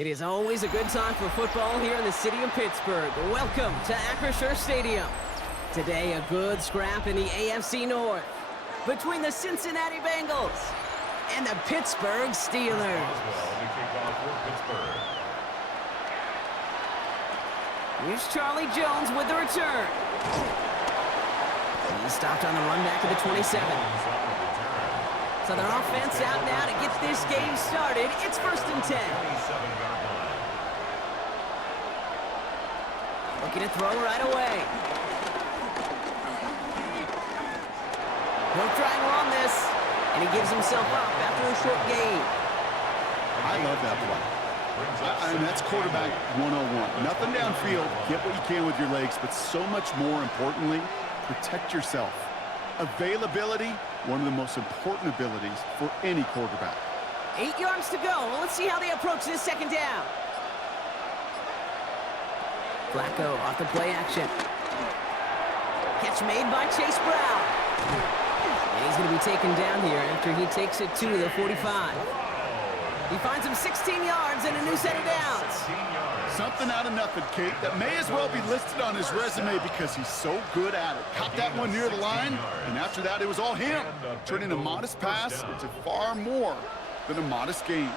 It is always a good time for football here in the city of Pittsburgh. Welcome to Acrisure Stadium. Today, a good scrap in the AFC North between the Cincinnati Bengals and the Pittsburgh Steelers. Here's Charlie Jones with the return. He's stopped on the run back of the 27. So their offense out now to get this game started. It's 1st and 10. Looking to throw right away. No triangle on this, and he gives himself up after a short gain. I love that play. And that's quarterback 101. Nothing downfield. Get what you can with your legs, but so much more importantly, protect yourself. Availability, one of the most important abilities for any quarterback. 8 yards to go. Well, let's see how they approach this second down. Flacco off the play action. Catch made by Chase Brown. And he's going to be taken down here after he takes it to the 45. He finds him 16 yards and a new set of downs. Something out of nothing, Kate, that may as well be listed on his resume because he's so good at it. Caught that one near the line, and after that, it was all him. Turning a modest pass into far more than a modest gain.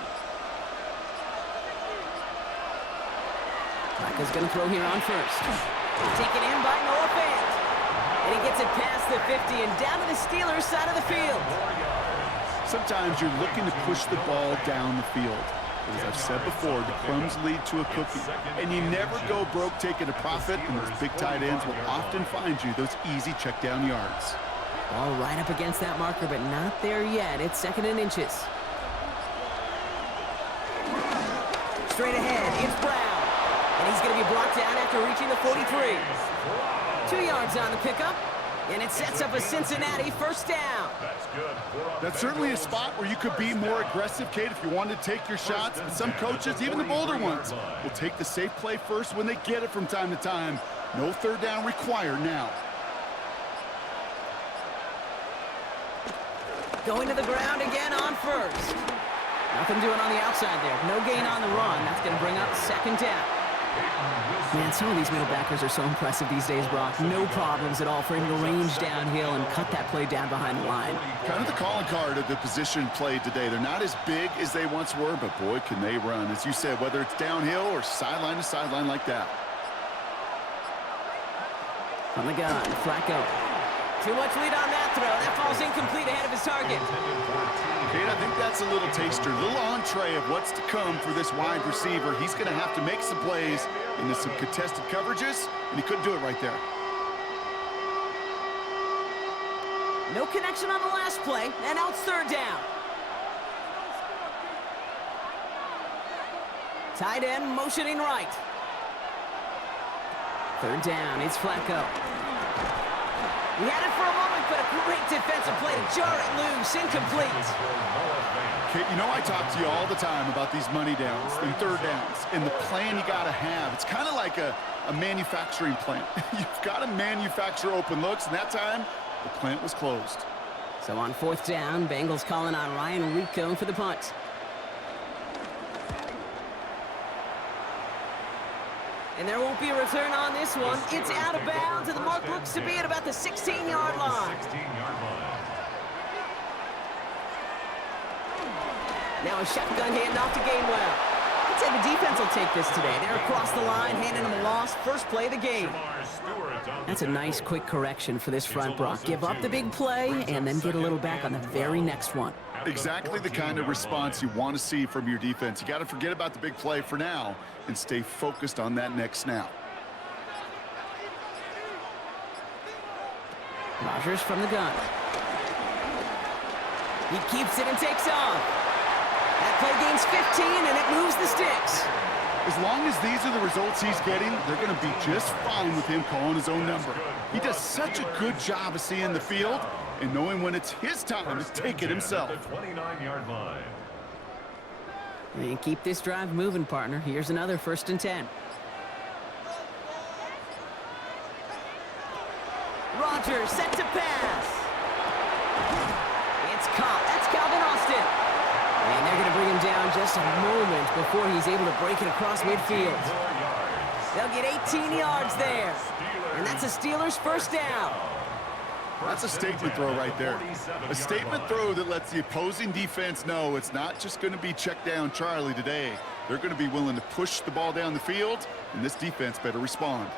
Flacco's going to throw here on first. Taken in by Noah Fant. And he gets it past the 50 and down to the Steelers' side of the field. Sometimes you're looking to push the ball down the field. But as I've said before, the crumbs lead to a cookie. And you never go broke taking a profit, and those big tight ends will often find you those easy check down yards. All right up against that marker, but not there yet. It's 2nd and inches. Straight ahead, it's Brown. And he's going to be brought down after reaching the 43. 2 yards on the pickup. And it sets up a Cincinnati 1st down. That's certainly a spot where you could be more aggressive, Kate, if you wanted to take your shots. But some coaches, even the bolder ones, will take the safe play first when they get it from time to time. No 3rd down required now. Going to the ground again on first. Nothing doing on the outside there. No gain on the run. That's going to bring up 2nd down. Man, some of these middle backers are so impressive these days, Brock. No problems at all for him to range downhill and cut that play down behind the line. Kind of the calling card of the position played today. They're not as big as they once were, but boy, can they run. As you said, whether it's downhill or sideline to sideline like that. On the gun, Flacco. Too much lead on that throw. That falls incomplete ahead of his target. Kate, I think that's a little taster, a little entree of what's to come for this wide receiver. He's going to have to make some plays into some contested coverages, and he couldn't do it right there. No connection on the last play, and now it's 3rd down. Tight end motioning right. 3rd down, it's Flacco. He had it for a moment, but a great defensive play to jar it loose, incomplete. Kate, you know I talk to you all the time about these money downs and 3rd downs and the plan you got to have. It's kind of like a manufacturing plant. You've got to manufacture open looks, and that time, the plant was closed. So on 4th down, Bengals calling on Ryan Rico for the punt. And there won't be a return on this one. It's out of bounds, and the mark looks to be at about the 16-yard line. Now a shotgun handoff to Gainwell. I'd say the defense will take this today. They're across the line, handing them a loss. First play of the game. That's a nice, quick correction for this front, Brock. Give up the big play, and then get a little back on the very next one. Exactly the kind of response you want to see from your defense. You got to forget about the big play for now and stay focused on that next snap. Rodgers from the gun. He keeps it and takes off. That play gains 15, and it moves the sticks. As long as these are the results he's getting, they're going to be just fine with him calling his own number. He does such a good job of seeing the field and knowing when it's his time to take it himself. 29-yard line. And keep this drive moving, partner. Here's another 1st and 10. Rodgers set to pass. It's caught. That's Calvin Austin. And they're going to bring him down Just a moment before he's able to break it across midfield. They'll get 18 yards there. And that's a Steelers first down. That's a statement throw right there. A statement throw that lets the opposing defense know it's not just going to be check down Charlie today. They're going to be willing to push the ball down the field, and this defense better respond.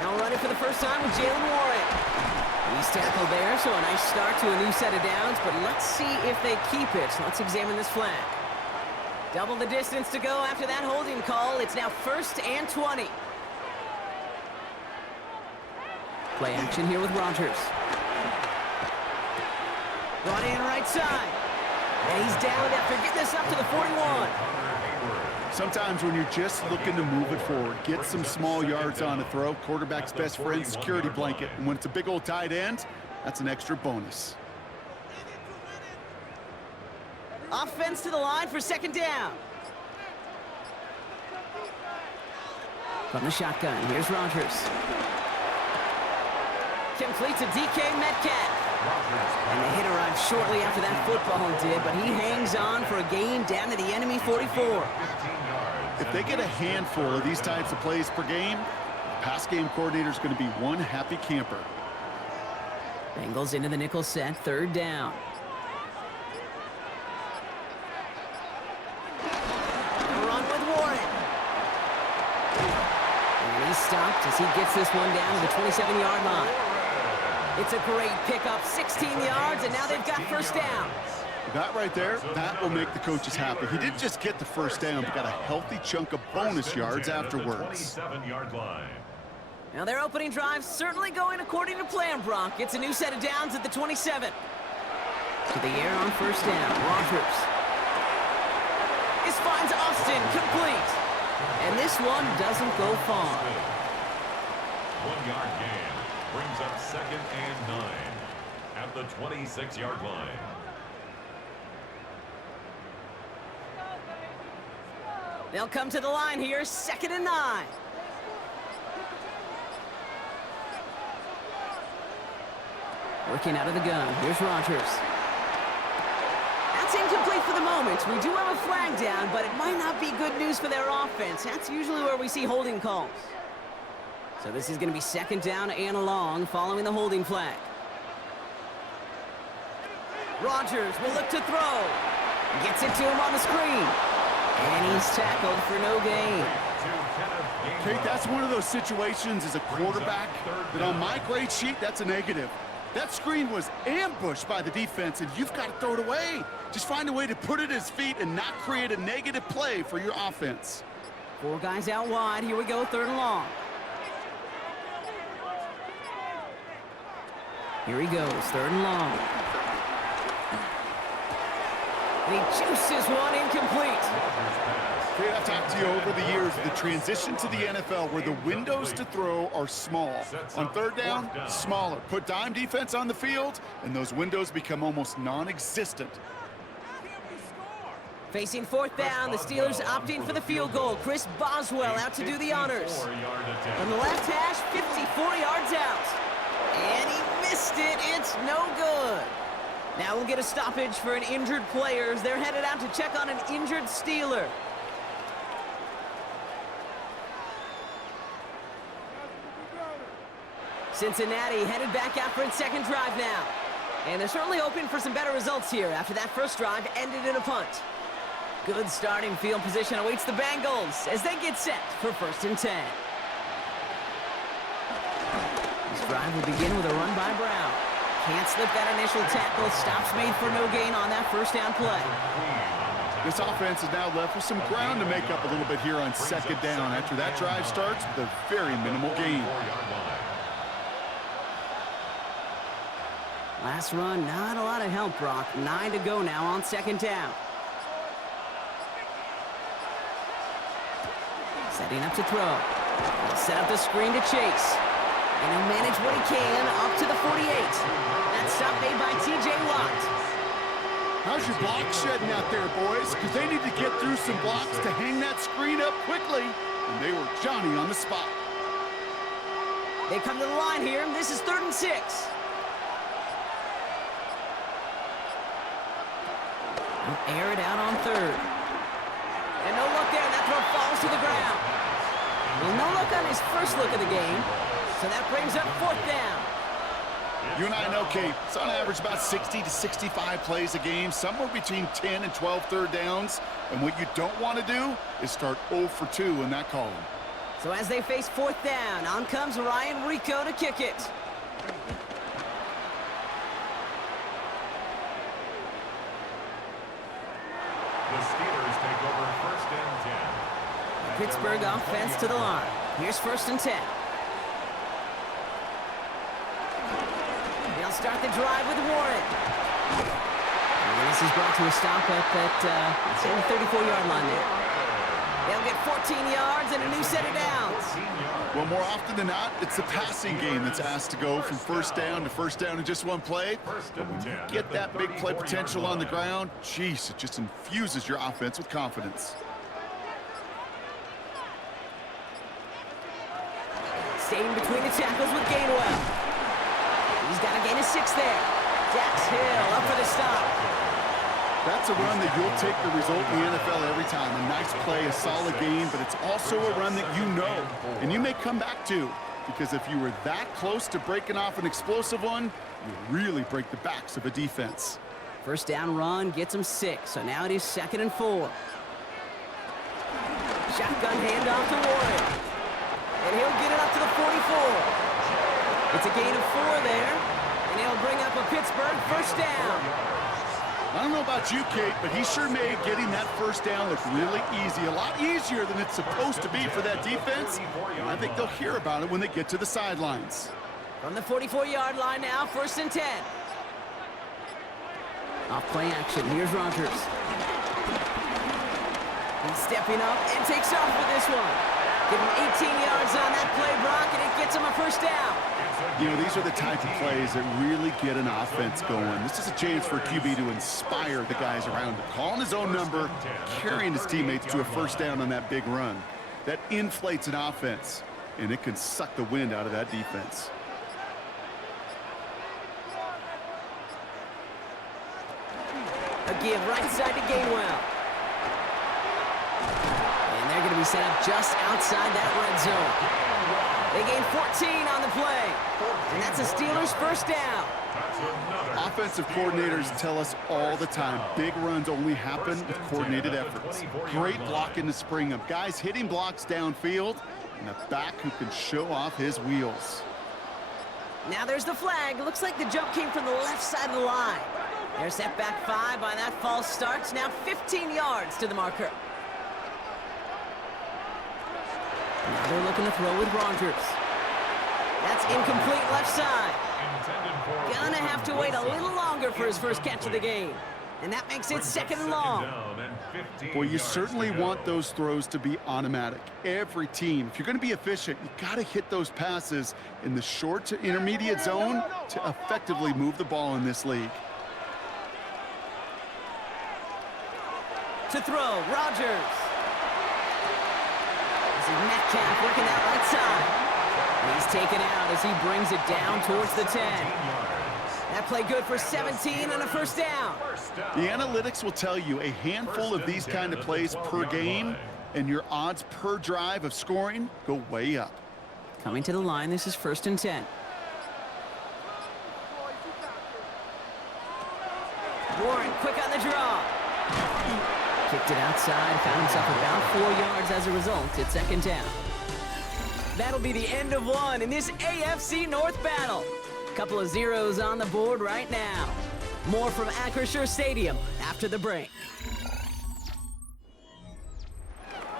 Now running for the first time with Jalen Warren. He's tackled there, so a nice start to a new set of downs, but let's see if they keep it. Let's examine this flag. Double the distance to go after that holding call. It's now 1st and 20. Play action here with Rodgers. Brought in right side. And he's down after getting this up to the 41. Sometimes when you're just looking to move it forward, get some small yards on a throw, quarterback's best friend, security blanket. And when it's a big old tight end, that's an extra bonus. Offense to the line for 2nd down. From the shotgun, here's Rodgers. Completes a DK Metcalf. And the hit arrived shortly after that football did, but he hangs on for a gain down to the enemy 44. If they get a handful of these types of plays per game, the pass game coordinator is going to be one happy camper. Bengals into the nickel set, 3rd down. A run with Warren. And he's stopped as he gets this one down to the 27-yard line. It's a great pickup, 16 yards, and now they've got 1st down. That right there, that will make the coaches happy. He didn't just get the 1st down, but got a healthy chunk of bonus yards afterwards. Now their opening drive certainly going according to plan, Brock. It's a new set of downs at the 27. To the air on 1st down, Rodgers. This finds Austin, complete. And this one doesn't go far. 1-yard gain brings up 2nd and 9 at the 26-yard line. They'll come to the line here, 2nd and 9. Working out of the gun, here's Rodgers. That's incomplete for the moment. We do have a flag down, but it might not be good news for their offense. That's usually where we see holding calls. So this is going to be 2nd down and long following the holding flag. Rodgers will look to throw. Gets it to him on the screen. And he's tackled for no gain. Okay, that's one of those situations as a quarterback that on my grade sheet, that's a negative. That screen was ambushed by the defense, and you've got to throw it away. Just find a way to put it at his feet and not create a negative play for your offense. 4 guys out wide. Here we go, 3rd and long. Here he goes, 3rd and long. And he juices one incomplete. Okay, I've talked to you over the years, the transition to the NFL where the windows to throw are small. On 3rd down, smaller. Put dime defense on the field, and those windows become almost non-existent. Facing 4th down, the Steelers opting for the field goal. Chris Boswell out to do the honors. From the left hash, 54 yards out. And he missed it. It's no good. Now we'll get a stoppage for an injured player as they're headed out to check on an injured Steeler. Cincinnati headed back out for its 2nd drive now. And they're certainly hoping for some better results here after that first drive ended in a punt. Good starting field position awaits the Bengals as they get set for 1st and 10. This drive will begin with a run by Brown. Can't slip that initial tackle. Stops made for no gain on that 1st down play. This offense is now left with some ground to make up a little bit here on 2nd down after that drive starts with a very minimal gain. Last run, not a lot of help, Brock. 9 to go now on 2nd down. Setting up to throw. He'll set up the screen to Chase. And he'll manage what he can up to the 48. That stop made by T.J. Watt. How's your block shedding out there, boys? Because they need to get through some blocks to hang that screen up quickly. And they were Johnny on the spot. They come to the line here. This is 3rd and 6. They'll air it out on 3rd. his first look of the game. So that brings up 4th down. You and I know, Kate, it's on average about 60 to 65 plays a game, somewhere between 10 and 12 third downs. And what you don't want to do is start 0 for 2 in that column. So as they face 4th down, on comes Ryan Rico to kick it. The Steelers take over 1st and 10. Pittsburgh offense to the line. Here's 1st and 10. They'll start the drive with Warren. And this is brought to a stop at the 34-yard line there. They'll get 14 yards and a new set of downs. Well, more often than not, it's the passing game that's asked to go from 1st down to 1st down in just one play. But when you get that big play potential on the ground, geez, it just infuses your offense with confidence. Staying between the tackles with Gainwell. He's got a gain of 6 there. Dax Hill up for the stop. That's a run that you'll take the result in the NFL every time. A nice play, a solid game, but it's also a run that you know and you may come back to, because if you were that close to breaking off an explosive one, you really break the backs of a defense. 1st down run gets him 6, so now it is 2nd and 4. Shotgun handoff to Warren. And he'll get it up to the 44. It's a gain of 4 there, and he'll bring up a Pittsburgh 1st down. I don't know about you, Kate, but he sure made getting that 1st down look really easy. A lot easier than it's supposed to be for that defense. And I think they'll hear about it when they get to the sidelines. From the 44-yard line now, 1st and 10. Off play action, here's Rodgers. He's stepping up and takes off with this one. Give him 18 yards on that play, Brock, and it gets him a 1st down. You know, these are the type of plays that really get an offense going. This is a chance for a QB to inspire the guys around him. Calling his own number, carrying his teammates to a 1st down on that big run. That inflates an offense, and it can suck the wind out of that defense. A give right side to Gainwell. And they're going to be set up just outside that red zone. They gain 14 on the play. And that's a Steelers 1st down. Offensive coordinators tell us all the time, big runs only happen with coordinated efforts. Great blocking to spring them. Guys hitting blocks downfield, and a back who can show off his wheels. Now there's the flag. Looks like the jump came from the left side of the line. They're set back 5 by that false start. Now 15 yards to the marker. Now they're looking to throw with Rodgers. That's incomplete left side. Gonna have to wait a little longer for his first catch of the game. And that makes it 2nd and long. Boy, you certainly want those throws to be automatic. Every team, if you're going to be efficient, you got to hit those passes in the short to intermediate zone to effectively move the ball in this league. To throw, Rodgers. This is Metcalf working that right side. And he's taken out as he brings it down towards the 10. That play good for 17 and a 1st down. The analytics will tell you a handful of these kind of plays per game, and your odds per drive of scoring go way up. Coming to the line, this is 1st and 10. Warren quick on the draw. Kicked it outside, found himself about 4 yards as a result. It's 2nd down. That'll be the end of one in this AFC North battle. Couple of zeros on the board right now. More from Acrisure Stadium after the break.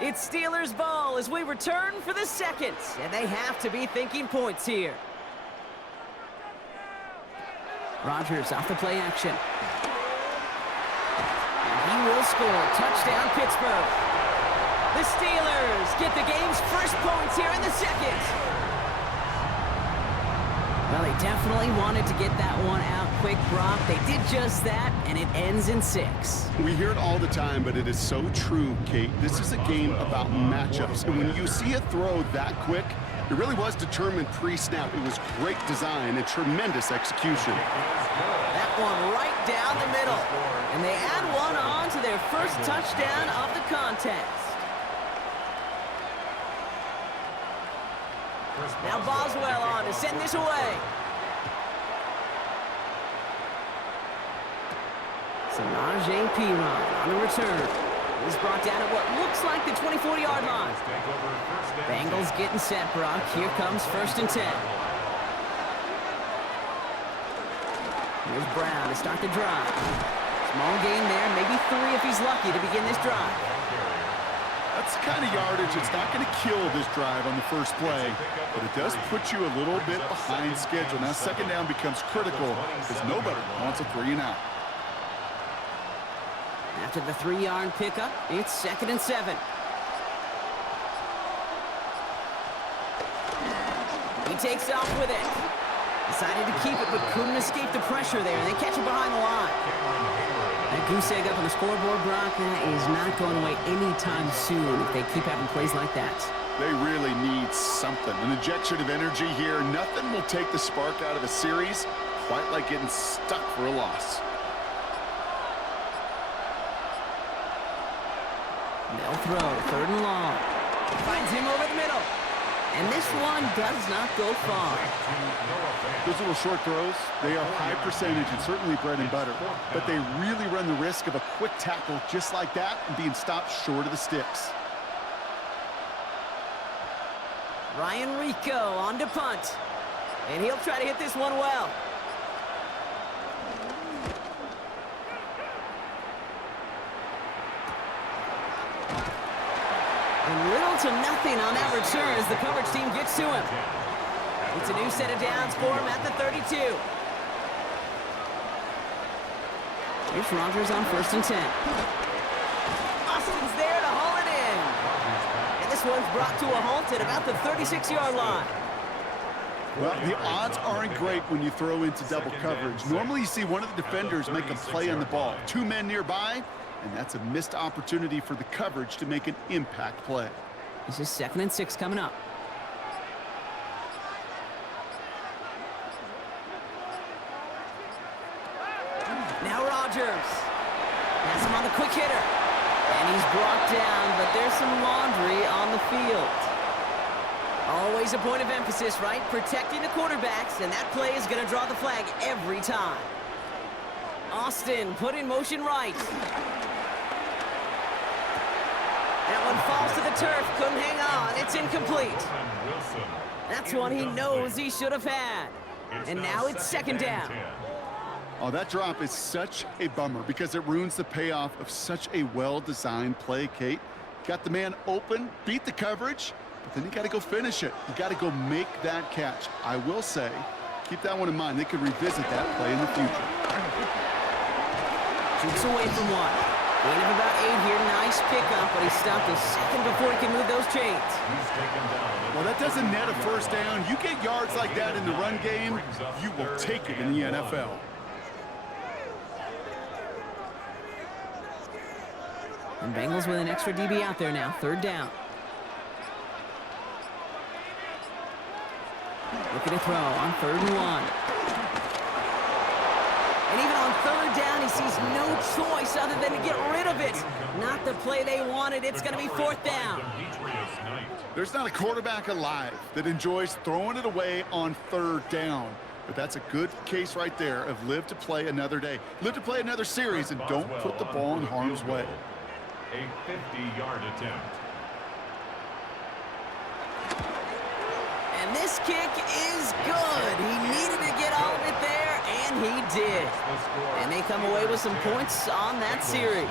It's Steelers ball as we return for the 2nd, and they have to be thinking points here. Rodgers off the play action. And he will score. Touchdown, Pittsburgh. The Steelers get the game's first points here in the 2nd. Well, they definitely wanted to get that one out quick, Brock. They did just that, and it ends in 6. We hear it all the time, but it is so true, Kate. This is a game about matchups. And when you see a throw that quick, it really was determined pre-snap. It was great design and tremendous execution. That one right down the middle. And they add one on to their first touchdown of the contest. Now Boswell on to send this away. Samaje Perine on the return. He's brought down at what looks like the 24-yard line. Bengals getting set, Brock. Here comes 1st and 10. Here's Brown to start the drive. Small gain there, maybe 3 if he's lucky to begin this drive. That's the kind of yardage that's not going to kill this drive on the first play, but it does put you a little bit behind schedule. Now 2nd down becomes critical because nobody wants a 3 and out. After the 3-yard pickup, it's 2nd and 7. He takes off with it. Decided to keep it, but couldn't escape the pressure there. They catch it behind the line. That goose egg up on the scoreboard, Brock, is not going away anytime soon if they keep having plays like that. They really need something. An injection of energy here. Nothing will take the spark out of a series quite like getting stuck for a loss. They'll throw, 3rd and long. Finds him over the middle. And this one does not go far. Those little short throws, they are high percentage and certainly bread and butter, but they really run the risk of a quick tackle just like that and being stopped short of the sticks. Ryan Rico on to punt. And he'll try to hit this one well. And little to nothing on that return as the coverage team gets to him. It's a new set of downs for him at the 32. Here's Rodgers on 1st and 10. Austin's there to haul it in. And this one's brought to a halt at about the 36-yard line. Well, the odds aren't great when you throw into double coverage. Normally you see one of the defenders make a play on the ball. 2 men nearby, and that's a missed opportunity for the coverage to make an impact play. This is 2nd and 6 coming up. Now Rodgers. Has him on the quick hitter. And he's brought down, but there's some laundry on the field. Always a point of emphasis, right? Protecting the quarterbacks, and that play is going to draw the flag every time. Austin put in motion right. That one falls to the turf, couldn't hang on. It's incomplete. That's one he knows he should have had. And now it's 2nd down. Oh, that drop is such a bummer because it ruins the payoff of such a well-designed play, Kate. Got the man open, beat the coverage, but then you got to go finish it. You got to go make that catch. I will say, keep that one in mind. They could revisit that play in the future. Shoots away from one. Gain of about 8 here. Nice pickup, but he stopped a second before he can move those chains. Well, that doesn't net a 1st down. You get yards like that in the run game, you will take it in the NFL. And Bengals with an extra DB out there now. 3rd down. Looking to throw on 3rd and 1. And even on 3rd down, he sees no choice other than to get rid of it. Not the play they wanted. It's going to be 4th down. There's not a quarterback alive that enjoys throwing it away on 3rd down. But that's a good case right there of live to play another day. Live to play another series and don't put the ball in harm's way. A 50-yard attempt. And this kick is good. He needed to get all of it there, and he did. And they come away with some points on that series.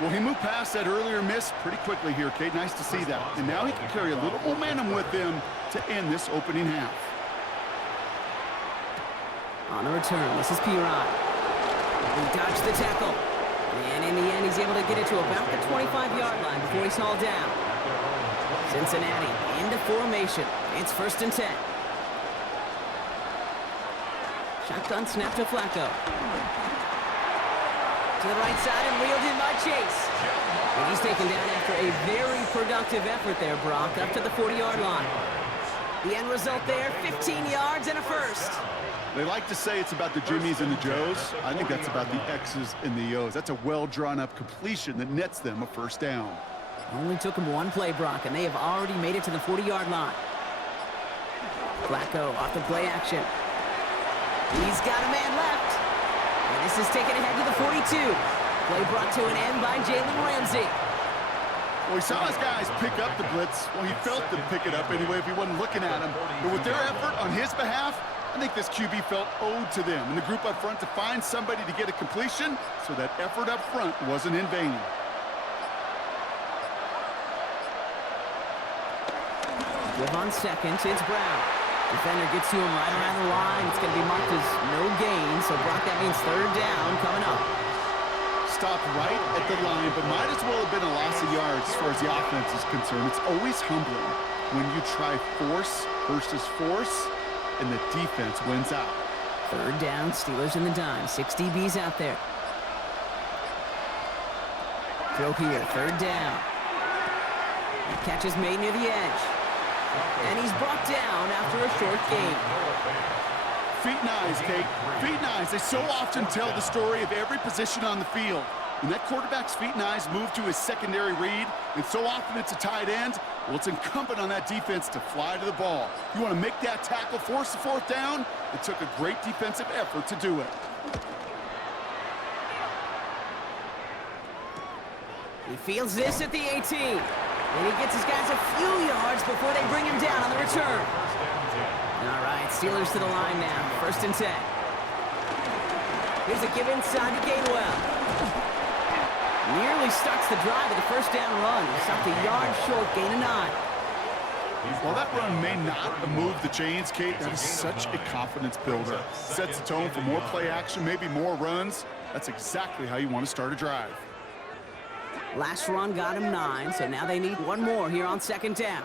Well, he moved past that earlier miss pretty quickly here, Kate. Nice to see that. And now he can carry a little momentum with him to end this opening half. On the return, this is Perine. He dodged the tackle. And in the end, he's able to get it to about the 25-yard line before he's hauled down. Cincinnati into formation. It's 1st and 10. Shotgun snap to Flacco. To the right side and reeled in by Chase. And he's taken down after a very productive effort there, Brock, up to the 40-yard line. The end result there, 15 yards and a 1st. They like to say it's about the Jimmies and the Joes. I think that's about the X's and the O's. That's a well-drawn-up completion that nets them a 1st down. Only took them one play, Brock, and they have already made it to the 40-yard line. Flacco off the play action. He's got a man left. And this is taken ahead to the 42. Play brought to an end by Jalen Ramsey. Well, he saw his guys pick up the blitz. Well, he felt them pick it up anyway if he wasn't looking at him. But with their effort on his behalf, I think this QB felt owed to them and the group up front to find somebody to get a completion so that effort up front wasn't in vain. Give on second, it's Brown. Defender gets to him right around the line. It's going to be marked as no gain, so Brock, that means third down coming up. Stopped right at the line, but might as well have been a loss of yards as far as the offense is concerned. It's always humbling when you try force versus force, and the defense wins out. Third down, Steelers in the dime. 6 DBs out there. Throw here, third down. Catch is made near the edge. And he's brought down after a short gain. Feet and eyes, Kate. Feet and eyes. They so often tell the story of every position on the field. When that quarterback's feet and eyes move to his secondary read, and so often it's a tight end, well, it's incumbent on that defense to fly to the ball. You want to make that tackle, force the fourth down? It took a great defensive effort to do it. He fields this at the 18. And he gets his guys a few yards before they bring him down on the return. All right, Steelers to the line now. 1st and 10. Here's a give inside to Gainwell. Nearly starts the drive with a first down run. Stopped a yard short, gain of 9. While that run may not have moved the chains, Kate, that is such a confidence builder. Sets the tone for more play action, maybe more runs. That's exactly how you want to start a drive. Last run got him 9, so now they need one more here on 2nd down.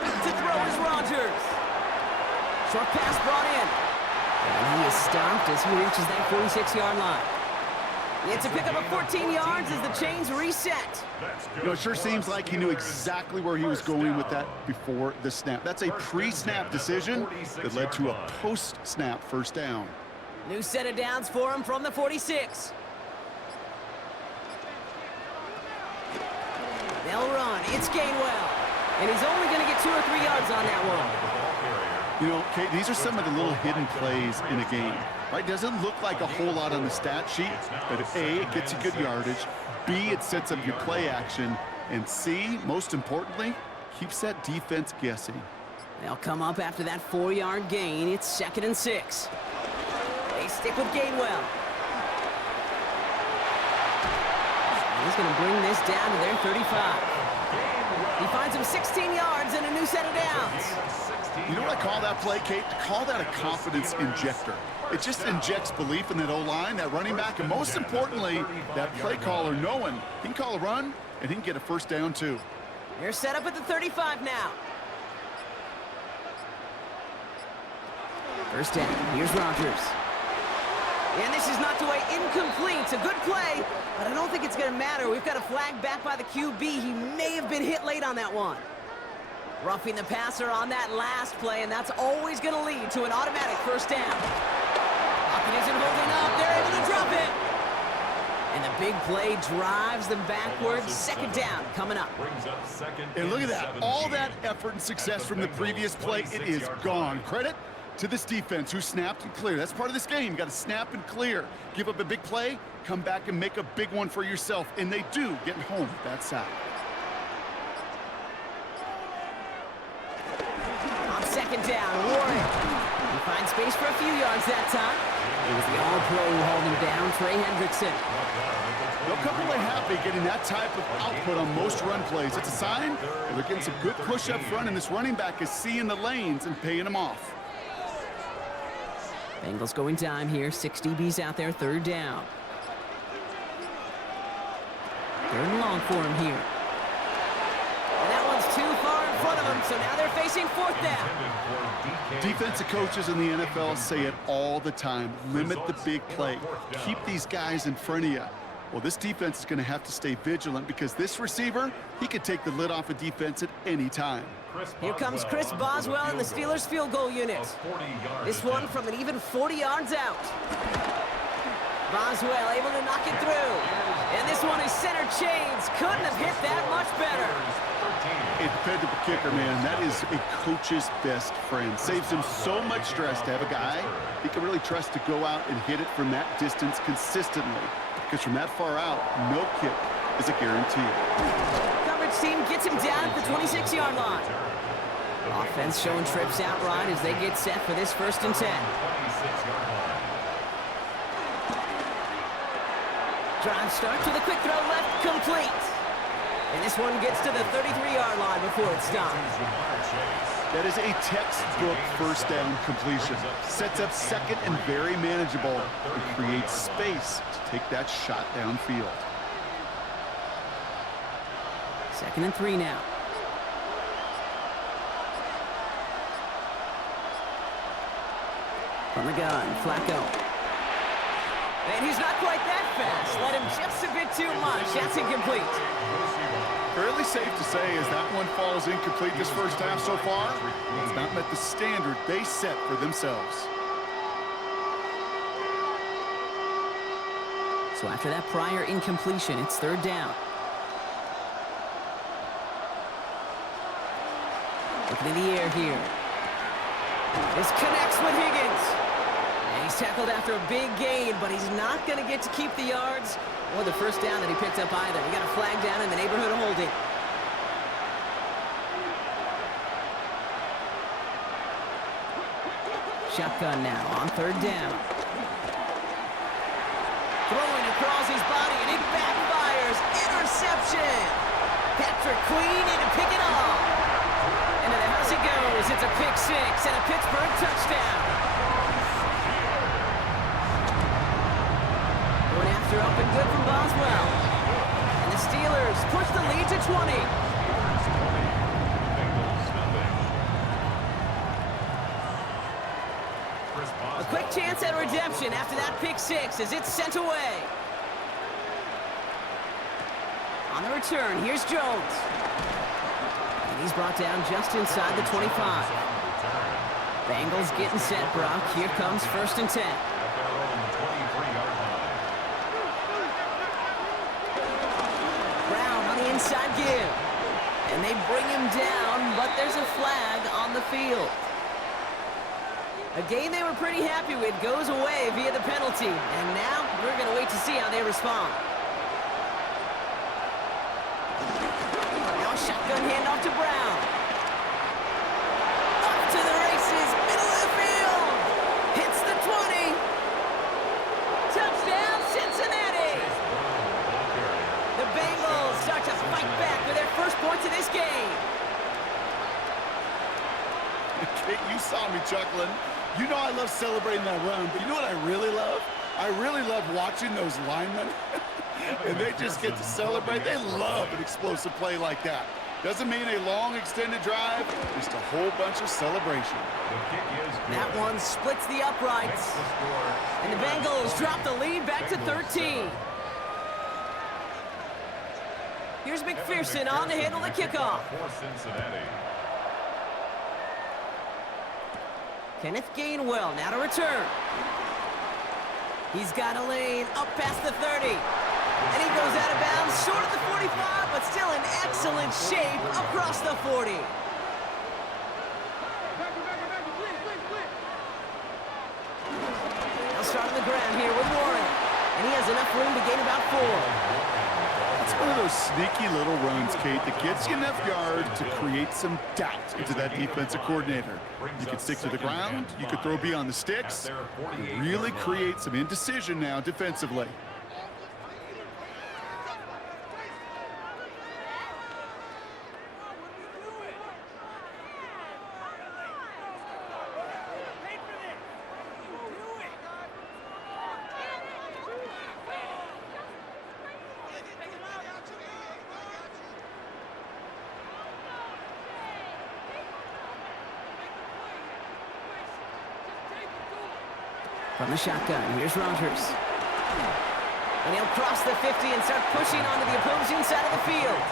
To throw is Rodgers. Short pass brought in. And he is stopped as he reaches that 46-yard line. It's a pickup of 14 yards as the chains reset. You know, it sure seems like he knew exactly where he was going with that before the snap. That's a pre-snap decision that led to a post-snap first down. New set of downs for him from the 46. They'll run. It's Gainwell. And he's only going to get 2 or 3 yards on that one. You know, Kate, these are some of the little hidden plays in a game. Right? Doesn't look like a whole lot on the stat sheet, but A, it gets you good yardage. B, it sets up your play action. And C, most importantly, keeps that defense guessing. They'll come up after that 4-yard gain. It's 2nd and 6. They stick with Gainwell. He's going to bring this down to their 35. He finds him 16 yards and a new set of downs. You know what I call that play, Kate? I call that a confidence injector. It just injects belief in that O-line, that running back, and most importantly, that play caller knowing he can call a run and he can get a first down too. They're set up at the 35 now. First down. Here's Rodgers. And this is knocked away incomplete. It's a good play, but I don't think it's going to matter. We've got a flag back by the QB. He may have been hit late on that one. Roughing the passer on that last play, and that's always going to lead to an automatic first down. Pocket isn't holding up. They're able to drop it. And the big play drives them backwards. 2nd down coming up. And look at that. All that effort and success from the previous play, it is gone. Credit to this defense who snapped and cleared. That's part of this game. You got to snap and clear. Give up a big play, come back and make a big one for yourself. And they do get home with that sack. On 2nd down, Warren. He finds space for a few yards that time. It was the all-pro who hauled him down, Trey Hendrickson. They'll come away happy getting that type of output on most run plays. It's a sign that they're getting some good push up front, and this running back is seeing the lanes and paying them off. Bengals going dime here. 6 DBs out there. 3rd down. 3rd and long for him here. And that one's too far in front of him, so now they're facing 4th down. Defensive coaches in the NFL say it all the time. Limit the big play. Keep these guys in front of you. Well, this defense is going to have to stay vigilant because this receiver, he could take the lid off a defense at any time. Here comes Chris Boswell in the Steelers field goal unit. This one from an even 40 yards out. Boswell able to knock it through. And this one is center chains. Couldn't have hit that much better. A dependable kicker, man. That is a coach's best friend. Saves him so much stress to have a guy he can really trust to go out and hit it from that distance consistently. Because from that far out, no kick is a guarantee. Coverage team gets him down at the 26-yard line. Offense showing trips outright as they get set for this 1st and 10. Drive starts with a quick throw left, complete. And this one gets to the 33-yard line before it stops. That is a textbook first down completion. Sets up second and very manageable and creates space to take that shot downfield. 2nd and 3 now. From the gun, Flacco. And he's not quite that fast. Let him just a bit too much. That's incomplete. Fairly safe to say as that one falls incomplete this first half so far, it's not met the standard they set for themselves. So after that prior incompletion, it's 3rd down. Looking in the air here. This connects with Higgins. And he's tackled after a big gain, but he's not going to get to keep the yards or the first down that he picked up either. We got a flag down in the neighborhood of holding. Shotgun now on 3rd down. Throwing across his body, and it backfires. Interception. Patrick Queen in to pick it off. Into the house it goes. It's a pick 6 and a Pittsburgh touchdown. Going after up and good from Boswell. And the Steelers push the lead to 20. A quick chance at redemption after that pick 6 as it's sent away. On the return, here's Jones. And he's brought down just inside the 25. Bengals getting set, Brock. Here comes 1st and 10. Brown on the inside give. And they bring him down, but there's a flag on the field. A game they were pretty happy with goes away via the penalty. And now we're going to wait to see how they respond. Now a shotgun handoff to Brown. Up to the races, middle of the field. Hits the 20. Touchdown, Cincinnati. The Bengals start to fight back with their first points of this game. You saw me chuckling. You know I love celebrating that run, but you know what I really love? I really love watching those linemen. And they just get to celebrate. They love an explosive play like that. Doesn't mean a long extended drive, just a whole bunch of celebration. That one splits the uprights. And the Bengals drop the lead back to 13. Here's McPherson on to handle the kickoff. Kenneth Gainwell now to return. He's got a lane up past the 30. And he goes out of bounds short of the 45, but still in excellent shape across the 40. They'll start on the ground here with Warren. And he has enough room to gain about 4. It's one of those sneaky little runs, Kate, that gets you enough yard to create some doubt into that defensive coordinator. You can stick to the ground, you could throw beyond the sticks, and really create some indecision now defensively. From the shotgun, here's Rodgers. And he'll cross the 50 and start pushing onto the opposing side of the field.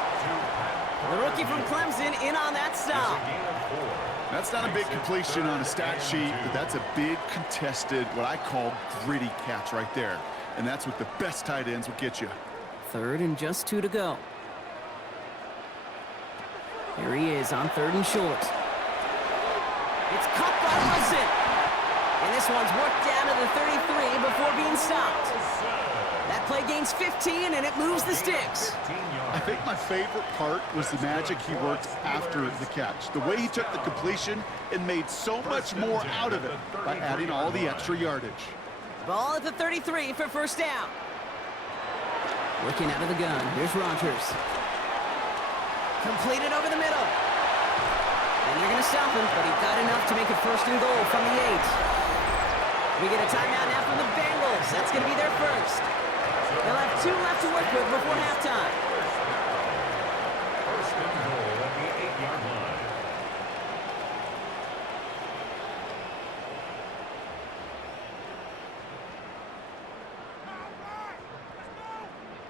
The rookie from Clemson in on that stop. That's not a big completion on a stat sheet, but that's a big contested, what I call gritty catch right there. And that's what the best tight ends will get you. Third and just 2 to go. Here he is on 3rd and short. It's caught by Wilson. And this one's worked down to the 33 before being stopped. That play gains 15, and it moves the sticks. I think my favorite part was the magic he worked after the catch. The way he took the completion and made so much more out of it by adding all the extra yardage. Ball at the 33 for first down. Working out of the gun. Here's Rodgers. Completed over the middle. And they're going to stop him, but he got enough to make it 1st and goal from the 8. We get a timeout now from the Bengals. That's going to be their first. They'll have 2 left to work with before halftime. 1st and goal at the 8-yard line.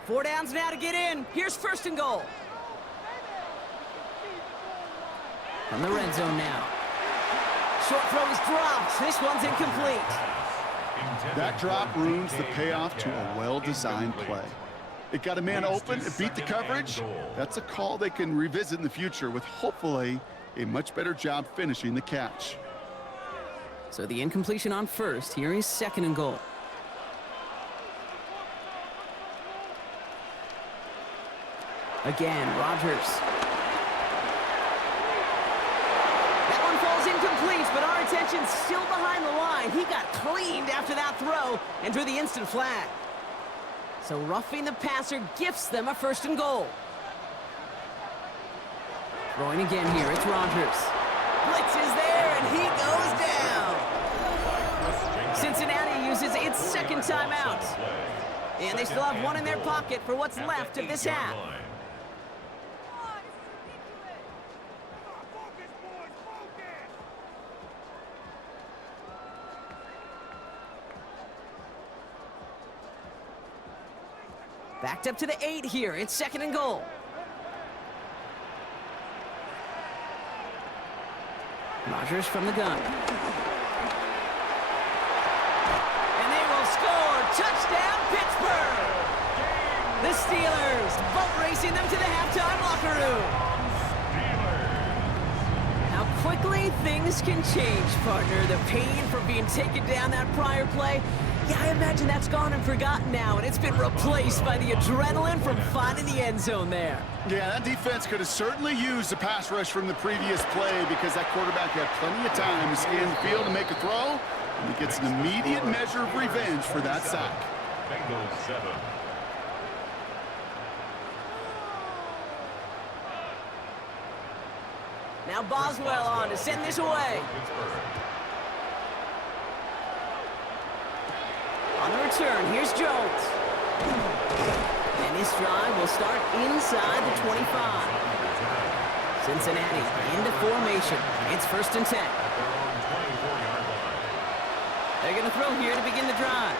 Four downs now to get in. Here's 1st and goal. From the red zone now. Short throw is dropped. This one's incomplete. That drop ruins the payoff to a well-designed play. It got a man open, it beat the coverage. That's a call they can revisit in the future with hopefully a much better job finishing the catch. So the incompletion on 1st. Here is 2nd and goal. Again, Rodgers. That one falls incomplete, but our attention's still behind the line. He got cleaned after that throw and drew the instant flag. So roughing the passer gifts them a 1st and goal. Throwing again here, it's Rodgers. Blitz is there, and he goes down. Cincinnati uses its 2nd timeout. And they still have 1 in their pocket for what's left of this half. Backed up to the 8 here. It's 2nd and goal. Rodgers from the gun. And they will score. Touchdown, Pittsburgh! The Steelers boat racing them to the halftime locker room. How quickly things can change, partner. The pain from being taken down that prior play. Yeah, I imagine that's gone and forgotten now, and it's been replaced by the adrenaline from finding the end zone there. Yeah, that defense could have certainly used a pass rush from the previous play because that quarterback had plenty of time to scan the field and make a throw, and he gets an immediate measure of revenge for that sack. Bengals 7. Now Boswell on to send this away. On the return, here's Jones. And this drive will start inside the 25. Cincinnati into formation. It's 1st and 10. They're going to throw here to begin the drive.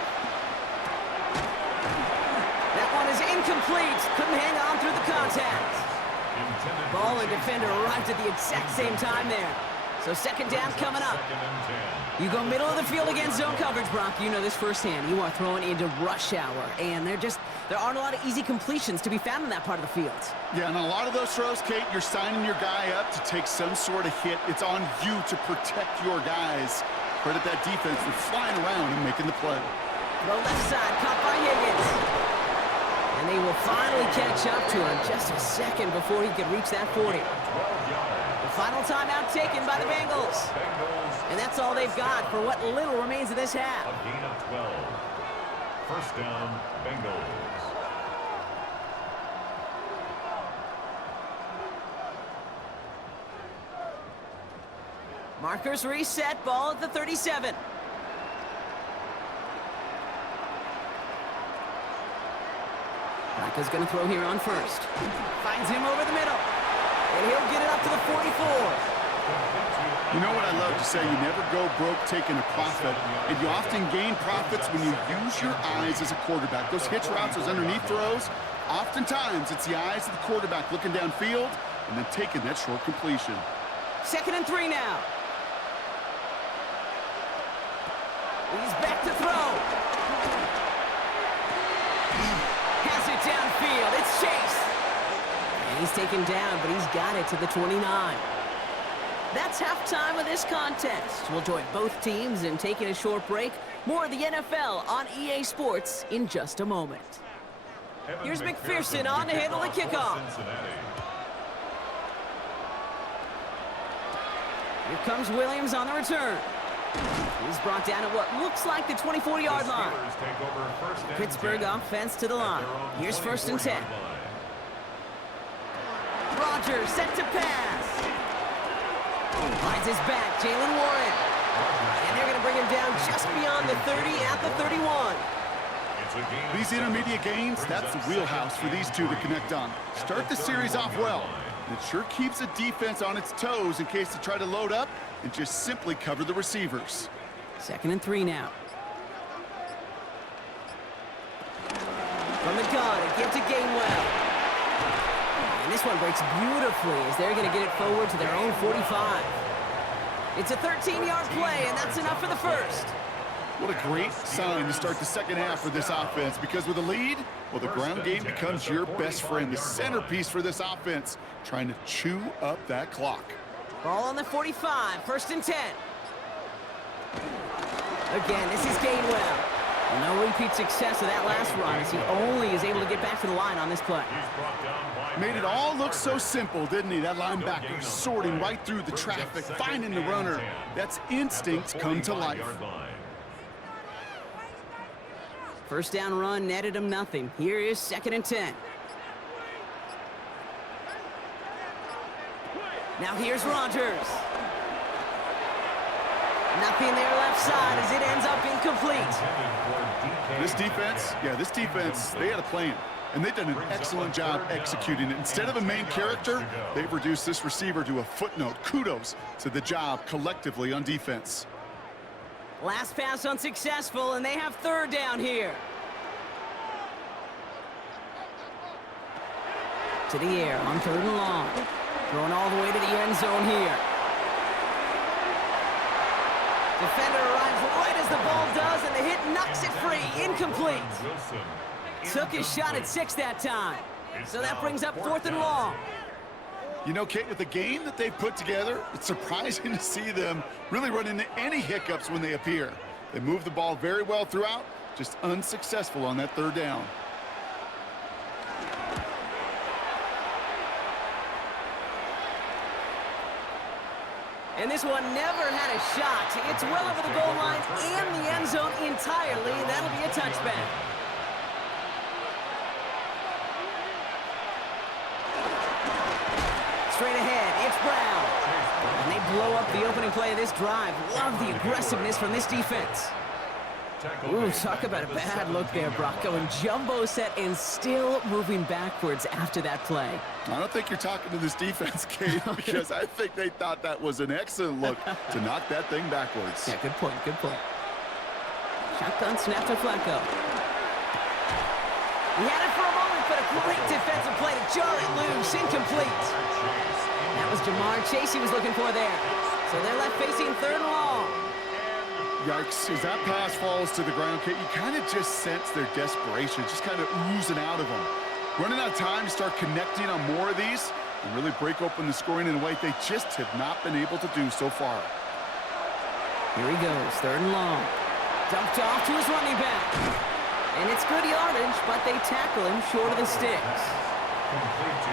That one is incomplete. Couldn't hang on through the contact. Ball and defender arrived at the exact same time there. So 2nd down coming up. You go middle of the field against zone coverage, Brock. You know this firsthand. You are throwing into rush hour, and there aren't a lot of easy completions to be found in that part of the field. Yeah, and a lot of those throws, Kate, you're signing your guy up to take some sort of hit. It's on you to protect your guys. Credit that defense for flying around and making the play. Throw left side, caught by Higgins. And they will finally catch up to him just a second before he could reach that 40. The final timeout taken by the Bengals. And that's all they've got for what little remains of this half. A gain of 12. 1st down, Bengals. Markers reset, ball at the 37. Rocco's going to throw here on 1st. Finds him over the middle. And he'll get it up to the 44. You know what I love to say? You never go broke taking a profit, and you often gain profits when you use your eyes as a quarterback. Those hitch routes, those underneath throws, oftentimes it's the eyes of the quarterback looking downfield and then taking that short completion. 2nd and 3 now. He's back to throw. Has it downfield. He's taken down, but he's got it to the 29. That's halftime of this contest. We'll join both teams in taking a short break. More of the NFL on EA Sports in just a moment. Here's McPherson on to handle the kickoff. Here comes Williams on the return. He's brought down at what looks like the 24-yard line. Pittsburgh offense to the line. Here's 1st and 10. Rodgers set to pass. Finds his back, Jalen Warren. And they're going to bring him down just beyond the 30 at the 31. These intermediate gains, that's the wheelhouse for these two to connect on. Start the series off well. It sure keeps the defense on its toes in case they try to load up and just simply cover the receivers. 2nd and 3 now. From the gun, it gives to Gainwell. And this one breaks beautifully as they're going to get it forward to their own 45. It's a 13-yard play, and that's enough for the first. What a great sign to start the second half for this offense, because with a lead, well, the ground game becomes your best friend, the centerpiece for this offense, trying to chew up that clock. Ball on the 45, 1st and 10. Again, this is Gainwell. Well, no repeat success of that last run as he only is able to get back to the line on this play. Made it all look so simple, didn't he? That linebacker sorting right through the traffic, finding the runner. That's instinct come to life. 1st down run netted him nothing. Here is 2nd and 10. Now here's Rodgers. Nothing there left side as it ends up incomplete. This defense, they had a plan. And they've done an excellent job executing it. Instead of a main character, they've reduced this receiver to a footnote. Kudos to the job collectively on defense. Last pass unsuccessful, and they have 3rd down here. To the air on 3rd and long. Throwing all the way to the end zone here. Defender arrives right as the ball does, and the hit knocks it free. Incomplete. Took his shot at 6 that time. So that brings up 4th and long. You know, Kate, with the game that they've put together, it's surprising to see them really run into any hiccups when they appear. They move the ball very well throughout, just unsuccessful on that 3rd down. And this one never had a shot. It's well over the goal line and the end zone entirely. That'll be a touchback. Straight ahead, it's Brown. And they blow up the opening play of this drive. Love the aggressiveness from this defense. Ooh, talk about a bad look there, Brock. Going jumbo set and still moving backwards after that play. I don't think you're talking to this defense, Kate, because I think they thought that was an excellent look to knock that thing backwards. Yeah, good point, good point. Shotgun snap to Flacco. He had it for a moment, but a great defensive play to jar it loose. Incomplete. That was Jamar Chase he was looking for there. So they're left facing 3rd and long. Yikes, as that pass falls to the ground, Kate, you kind of just sense their desperation, just kind of oozing out of them. Running out of time to start connecting on more of these and really break open the scoring in a way they just have not been able to do so far. Here he goes, 3rd and long. Dumped off to his running back. And it's good yardage, but they tackle him short of the sticks.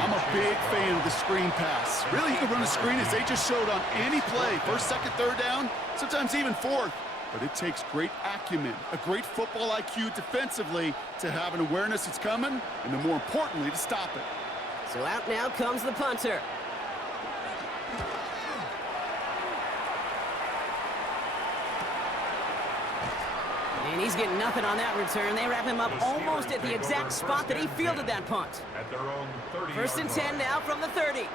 I'm a big fan of the screen pass. Really, you can run a screen as they just showed on any play. 1st, 2nd, 3rd down, sometimes even 4th. But it takes great acumen, a great football IQ defensively to have an awareness it's coming, and then more importantly, to stop it. So out now comes the punter. And he's getting nothing on that return. They wrap him up almost at the exact spot that he fielded that punt. 1st and 10 now from the 30.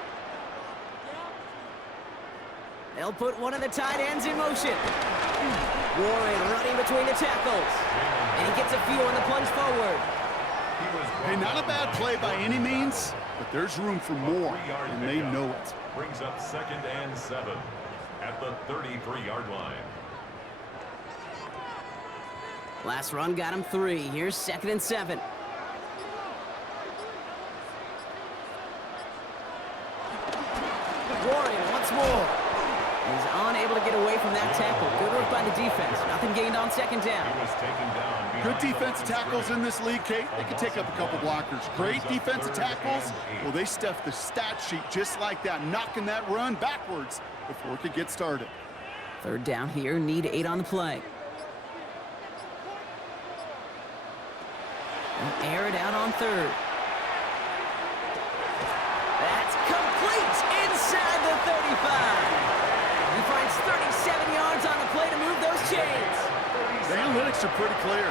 They'll put one of the tight ends in motion. Warren running between the tackles. And he gets a few on the plunge forward. Hey, not a bad play by any means, but there's room for more, and they know it. Brings up 2nd and 7 at the 33-yard line. Last run got him 3. Here's 2nd and 7. once more. He's unable to get away from that tackle. Good work by the defense. Nothing gained on second down. He was taken down. Good defensive tackles in this league, Kate. They can take up a couple blockers. Great defensive tackles. Well, they stuffed the stat sheet just like that, knocking that run backwards before it could get started. Third down here. Need 8 on the play. They'll air it out on third. That's complete inside the 35. He finds 37 yards on the play to move those chains. The analytics are pretty clear.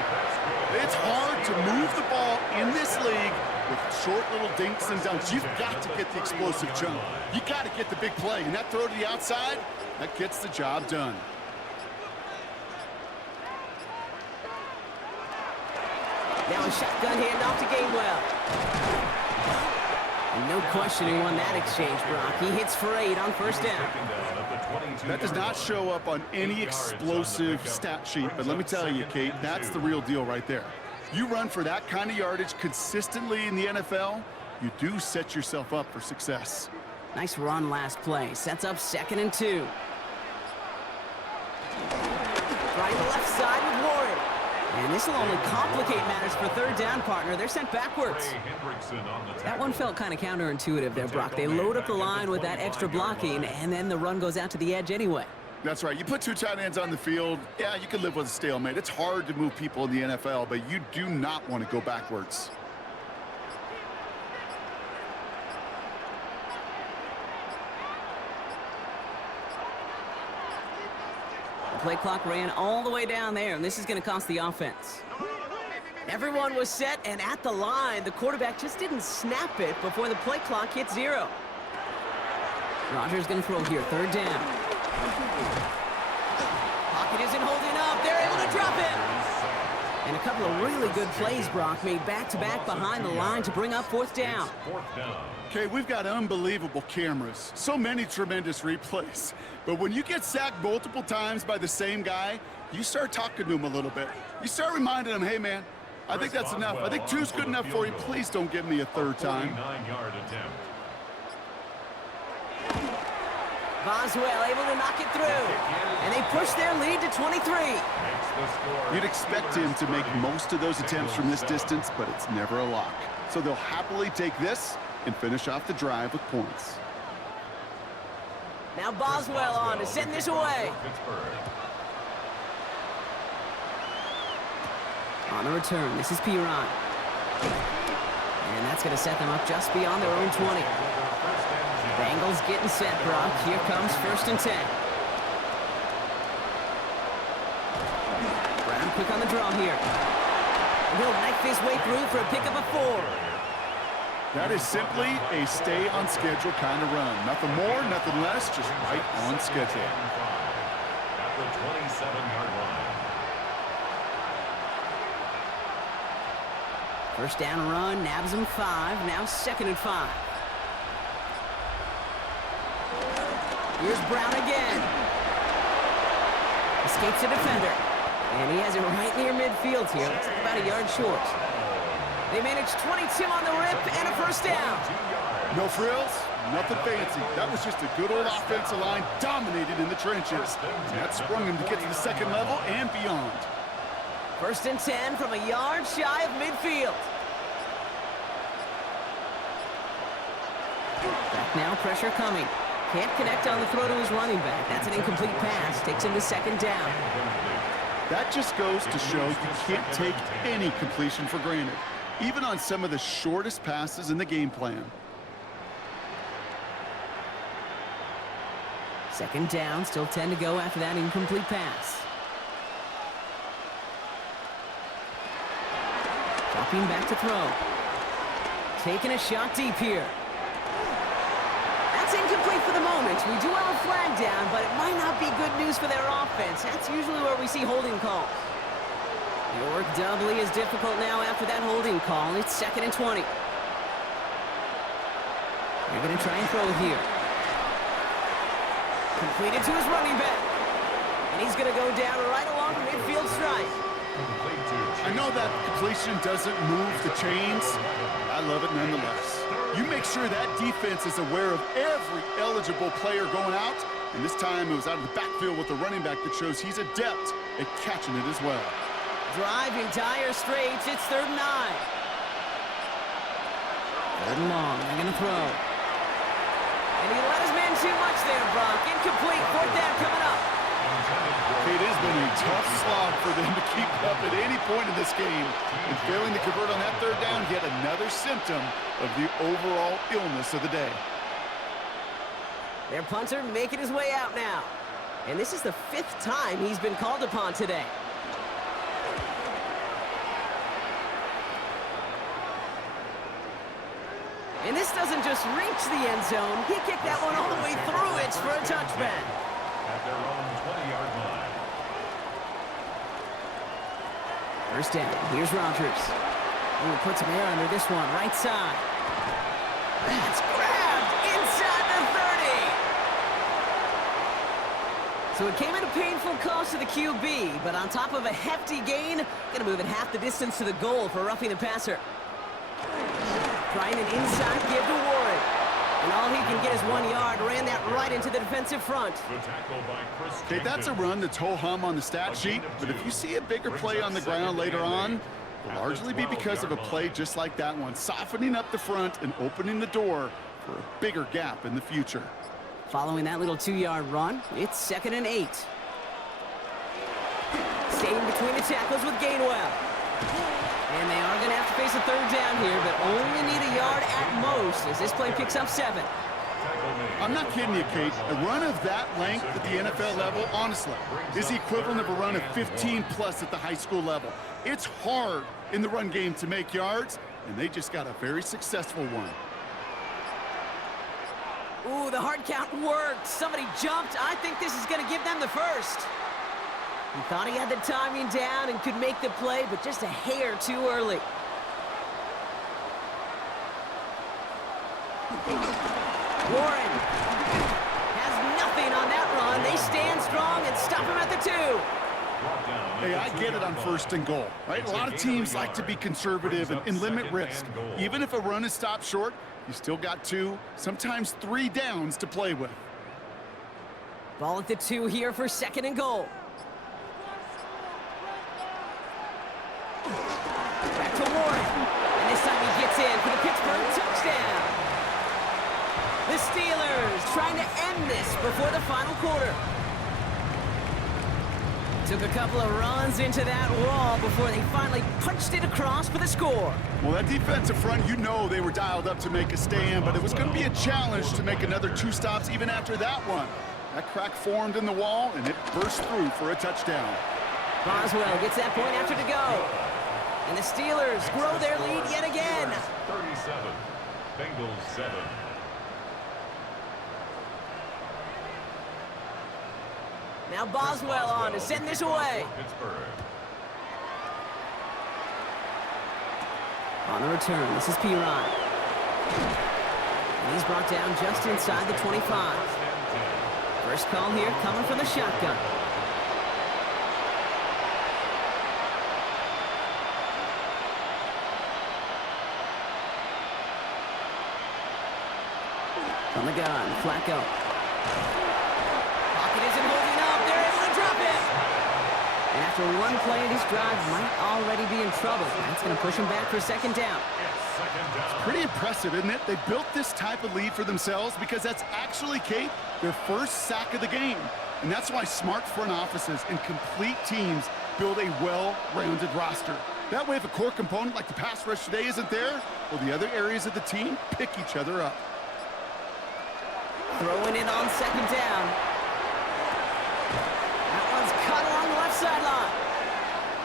It's hard to move the ball in this league with short little dinks and dunks. You've got to get the explosive chunk. You got to get the big play. And that throw to the outside, that gets the job done. Now a shotgun handoff to Gainwell. And no questioning won that exchange, Brock. He hits for 8 on first down. That does not show up on any explosive stat sheet, but let me tell you, Kate, that's the real deal right there. You run for that kind of yardage consistently in the NFL, you do set yourself up for success. Nice run last play. Sets up 2nd and 2. Right to left side with Warren. And this will only complicate matters for third down, partner. They're sent backwards. That one felt kind of counterintuitive there, Brock. They load up the line with that extra blocking, and then the run goes out to the edge anyway. That's right. You put 2 tight ends on the field, yeah, you can live with a stalemate. It's hard to move people in the NFL, but you do not want to go backwards. Play clock ran all the way down there, and this is going to cost the offense. Everyone was set and at the line. The quarterback just didn't snap it before the play clock hit 0. Rodgers going to throw here, 3rd down. Pocket isn't holding up. They're able to drop him. And a couple of really good plays, Brock, made back-to-back behind the line to bring up 4th down. Okay, we've got unbelievable cameras. So many tremendous replays. But when you get sacked multiple times by the same guy, you start talking to him a little bit. You start reminding him, hey, man, I think that's enough. I think 2's good enough for you. Please don't give me a 3rd time. Boswell able to knock it through. And they push their lead to 23. You'd expect him to make most of those attempts from this distance, but it's never a lock. So they'll happily take this and finish off the drive with points. Now Boswell on to send this away. On the return, this is Piron. And that's going to set them up just beyond their own 20. Bengals getting set, Brock. Here comes 1st and 10. Brown quick on the draw here. And he'll knife his way through for a pickup of 4. That is simply a stay on schedule kind of run. Nothing more, nothing less, just right on schedule. At the 27-yard line. 1st down run, nabs him 5. Now 2nd and 5. Here's Brown again. Escapes a defender. And he has it right near midfield here. Looks like about a yard short. They managed 22 on the rip and a 1st down. No frills, nothing fancy. That was just a good old offensive line dominated in the trenches. And that sprung him to get to the 2nd level and beyond. 1st and 10 from a yard shy of midfield. Back now, pressure coming. Can't connect on the throw to his running back. That's an incomplete pass. Takes him to 2nd down. That just goes to show you can't take any completion for granted, even on some of the shortest passes in the game plan. 2nd down, still 10 to go after that incomplete pass. Dropping back to throw. Taking a shot deep here. That's incomplete for the moment. We do have a flag down, but it might not be good news for their offense. That's usually where we see holding calls. York doubly is difficult now after that holding call. It's 2nd and 20. They're going to try and throw here. Completed to his running back. And he's going to go down right along the midfield stripe. I know that completion doesn't move the chains. I love it nonetheless. You make sure that defense is aware of every eligible player going out, and this time it was out of the backfield with a running back that shows he's adept at catching it as well. Driving dire straits, it's 3rd and 9. 3rd and long, they're going to throw. And he let his man too much there, Brock. Incomplete, 4th down coming up. It has been a tough slog for them to keep up at any point in this game. And failing to convert on that 3rd down, yet another symptom of the overall illness of the day. Their punter making his way out now. And this is the 5th time he's been called upon today. And this doesn't just reach the end zone. He kicked that one all the way through it for a touchback. At their own 20-yard line. 1st down. Here's Rodgers. Ooh, put some air under this one. Right side. That's grabbed inside the 30. So it came at a painful cost to the QB, but on top of a hefty gain, going to move it half the distance to the goal for roughing the passer. Trying an inside give to Warren. And all he can get is 1 yard. Ran that right into the defensive front. Okay, that's a run that's ho-hum on the stat sheet, but if you see a bigger play on the ground later on, it'll largely be because of a play just like that one, softening up the front and opening the door for a bigger gap in the future. Following that little 2-yard run, it's 2nd and 8. Staying between the tackles with Gainwell. And they are going to have to face a 3rd down here, but only need a yard at most as this play picks up 7. I'm not kidding you, Kate. A run of that length at the NFL level, honestly, is the equivalent of a run of 15-plus at the high school level. It's hard in the run game to make yards, and they just got a very successful one. Ooh, the hard count worked. Somebody jumped. I think this is going to give them the 1st. He thought he had the timing down and could make the play, but just a hair too early. Warren has nothing on that run. They stand strong and stop him at the 2. Hey, I get it on 1st and goal, right? A lot of teams like to be conservative and limit risk. Even if a run is stopped short, you still got 2, sometimes 3 downs to play with. Ball at the 2 here for 2nd and goal. Back to Warren. And this time he gets in for the Pittsburgh touchdown. The Steelers trying to end this before the final quarter. Took a couple of runs into that wall before they finally punched it across for the score. Well, that defensive front, you know they were dialed up to make a stand, but it was going to be a challenge to make another 2 stops even after that one. That crack formed in the wall, and it burst through for a touchdown. Boswell gets that point after to go. And the Steelers grow their lead yet again. 37, Bengals 7. Now Boswell on to send this away. On the return, this is Piron. And he's brought down just inside the 25. First call here coming from the shotgun. From the gun, Flacco. Pocket isn't holding up. They're able to drop it. And after one play, this drive might already be in trouble. That's going to push him back for 2nd down. It's pretty impressive, isn't it? They built this type of lead for themselves because that's actually, Kate, their 1st sack of the game. And that's why smart front offices and complete teams build a well-rounded roster. That way, if a core component like the pass rush today isn't there, well, the other areas of the team pick each other up. Throwing it on 2nd down. That one's cut along the left sideline.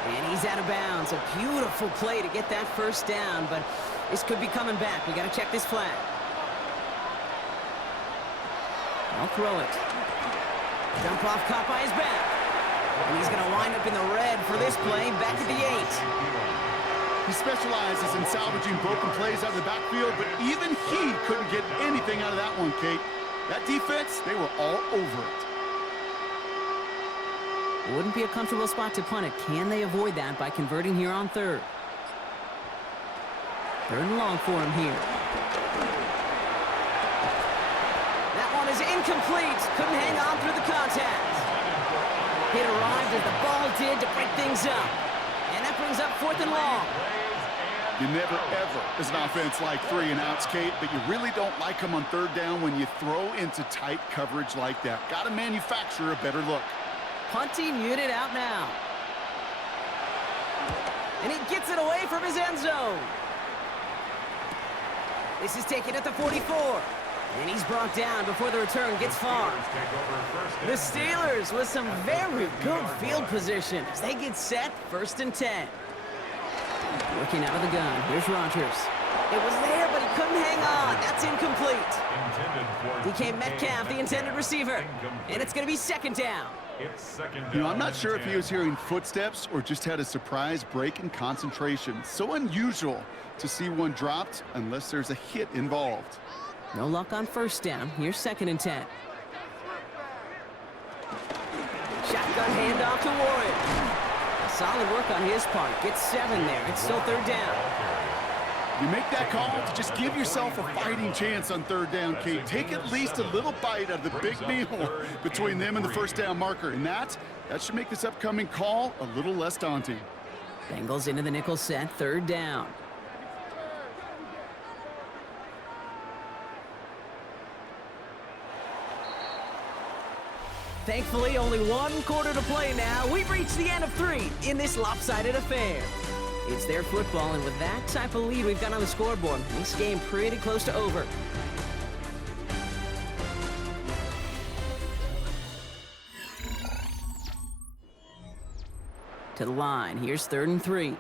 And he's out of bounds. A beautiful play to get that 1st down, but this could be coming back. We got to check this flag. I'll throw it. Dump off caught by his back. And he's going to wind up in the red for this play, back at the 8. He specializes in salvaging broken plays out of the backfield, but even he couldn't get anything out of that one, Kate. That defense, they were all over it. Wouldn't be a comfortable spot to punt it. Can they avoid that by converting here on third? Third and long for him here. That one is incomplete. Couldn't hang on through the contact. It arrived as the ball did to break things up. And that brings up 4th and long. You never, ever, as an offense, like 3 and outs, Kate, but you really don't like them on third down when you throw into tight coverage like that. Got to manufacture a better look. Punting unit out now. And he gets it away from his end zone. This is taken at the 44. And he's brought down before the return gets far. The Steelers with some very good field position as they get set 1st and 10. Working out of the gun. Here's Rodgers. It was there, but he couldn't hang on. That's incomplete. DK Metcalf, the intended receiver. And it's going to be 2nd down. You know, I'm not sure if he was hearing footsteps or just had a surprise break in concentration. So unusual to see one dropped unless there's a hit involved. No luck on 1st down. Here's 2nd and 10. Shotgun handoff to Warren. Solid work on his part. Gets 7 there. It's still 3rd down. You make that call to just give yourself a fighting chance on 3rd down, Kate. Take at least a little bite out of the big meal between them and the 1st down marker. And that should make this upcoming call a little less daunting. Bengals into the nickel set. 3rd down. Thankfully, only 1 quarter to play now. We've reached the end of 3 in this lopsided affair. It's their football, and with that type of lead we've got on the scoreboard, this game pretty close to over. To the line. Here's 3rd and 3.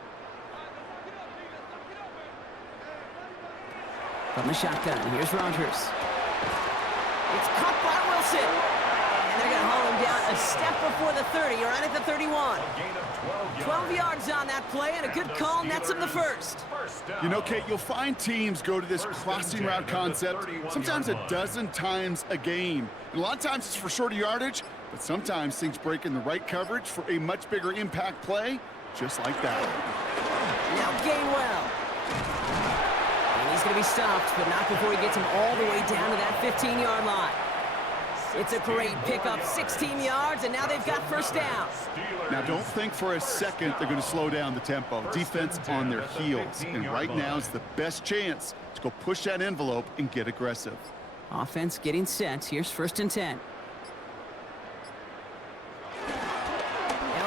From the shotgun. Here's Rodgers. It's caught by Wilson. They're going to haul him down a step before the 30, right at the 31. 12 yards on that play, and a good call nets him the 1st. You know, Kate, you'll find teams go to this crossing route concept sometimes a dozen times a game. And a lot of times it's for shorter yardage, but sometimes things break in the right coverage for a much bigger impact play, just like that. Now Gainwell. And he's going to be stopped, but not before he gets him all the way down to that 15-yard line. It's a great pickup, 16 yards, and now they've got 1st down. Now, don't think for a second they're going to slow down the tempo. Defense on their heels, and right now is the best chance to go push that envelope and get aggressive. Offense getting set. Here's 1st and 10. They'll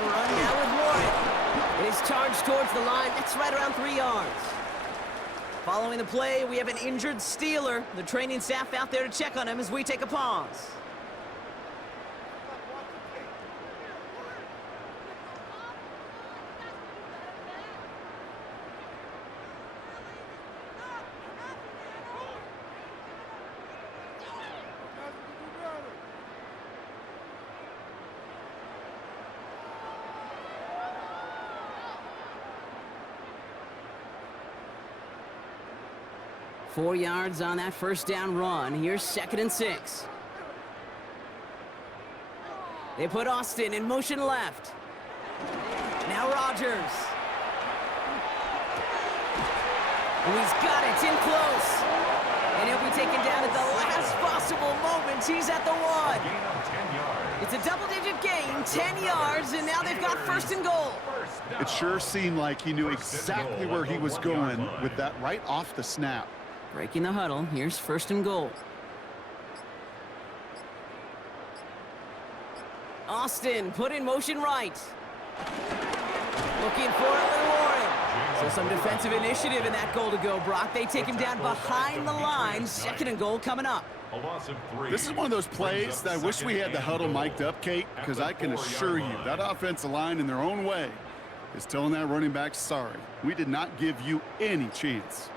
run now with Warren. It is charged towards the line. That's right around 3 yards. Following the play, we have an injured Steeler. The training staff out there to check on him as we take a pause. Four yards on that 1st down run. Here's 2nd and 6. They put Austin in motion left. Now Rodgers. And he's got it in close. And he'll be taken down at the last possible moment. He's at the 1. It's a double-digit gain, 10 yards, and now they've got 1st and goal. It sure seemed like he knew exactly where he was going with that right off the snap. Breaking the huddle. Here's 1st and goal. Austin put in motion right. Looking for it with Warren. So some defensive initiative in that goal to go, Brock. They take him down behind the line. 2nd and goal coming up. This is one of those plays that I wish we had the huddle mic'd up, Kate, because I can assure you that offensive line in their own way is telling that running back, sorry, we did not give you any chance.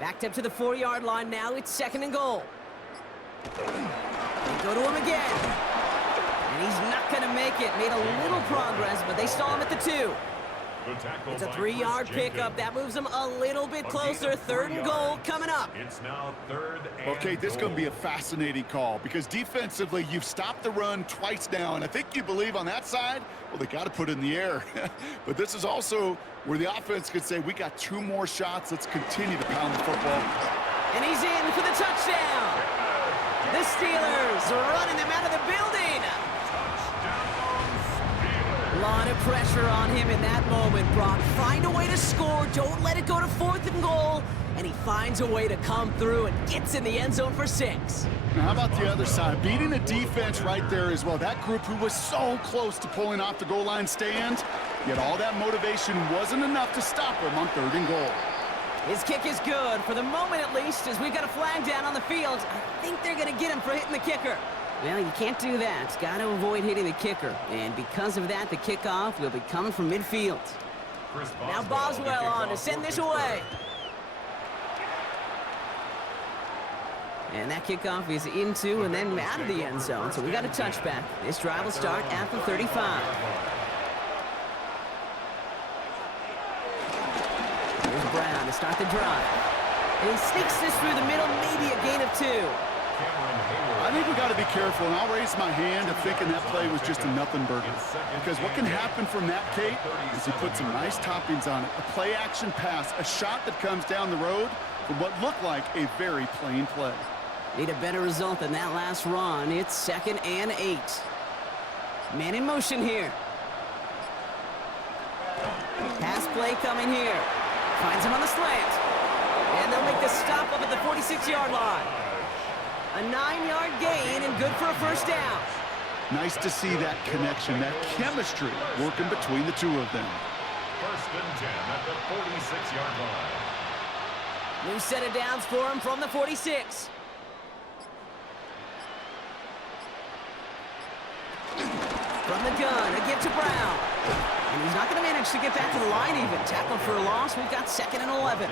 Backed up to the 4-yard line now. It's 2nd and goal. They go to him again. And he's not going to make it. Made a little progress, but they stall him at the 2. The tackle It's a by 3-yard Chris pickup. Jenkins. That moves them a little bit closer. 3rd and goal coming up. It's now 3rd and Okay, this is going to be a fascinating call because defensively, you've stopped the run twice now, and I think you believe on that side, well, they got to put it in the air. But this is also where the offense could say, we got 2 more shots. Let's continue to pound the football. And he's in for the touchdown. The Steelers are running them out of the building. A lot of pressure on him in that moment, Brock. Find a way to score. Don't let it go to 4th and goal. And he finds a way to come through and gets in the end zone for 6. Now, how about the other side? Beating the defense right there as well. That group who was so close to pulling off the goal line stand, yet all that motivation wasn't enough to stop him on 3rd and goal. His kick is good, for the moment at least, as we've got a flag down on the field. I think they're going to get him for hitting the kicker. Well, you can't do that. Got to avoid hitting the kicker. And because of that, the kickoff will be coming from midfield. Now Boswell on to send this away. And that kickoff is into and then out of the end zone, so we got a touchback. This drive will start at the 35. Here's Brown to start the drive. And he sneaks this through the middle, maybe a gain of 2. I think we got to be careful, and I'll raise my hand of thinking that play was just a nothing burger. Because what can happen from that, Kate, is he put some nice toppings on it. A play-action pass, a shot that comes down the road from what looked like a very plain play. Need a better result than that last run. It's 2nd and 8. Man in motion here. Pass play coming here. Finds him on the slant. And they'll make the stop up at the 46-yard line. A 9-yard gain and good for a 1st down. Nice to see that connection, that chemistry working between the two of them. 1st and 10 at the 46-yard line. New set of downs for him from the 46. From the gun, a give to Brown. And he's not going to manage to get back to the line even. Tackle for a loss. We've got 2nd and 11.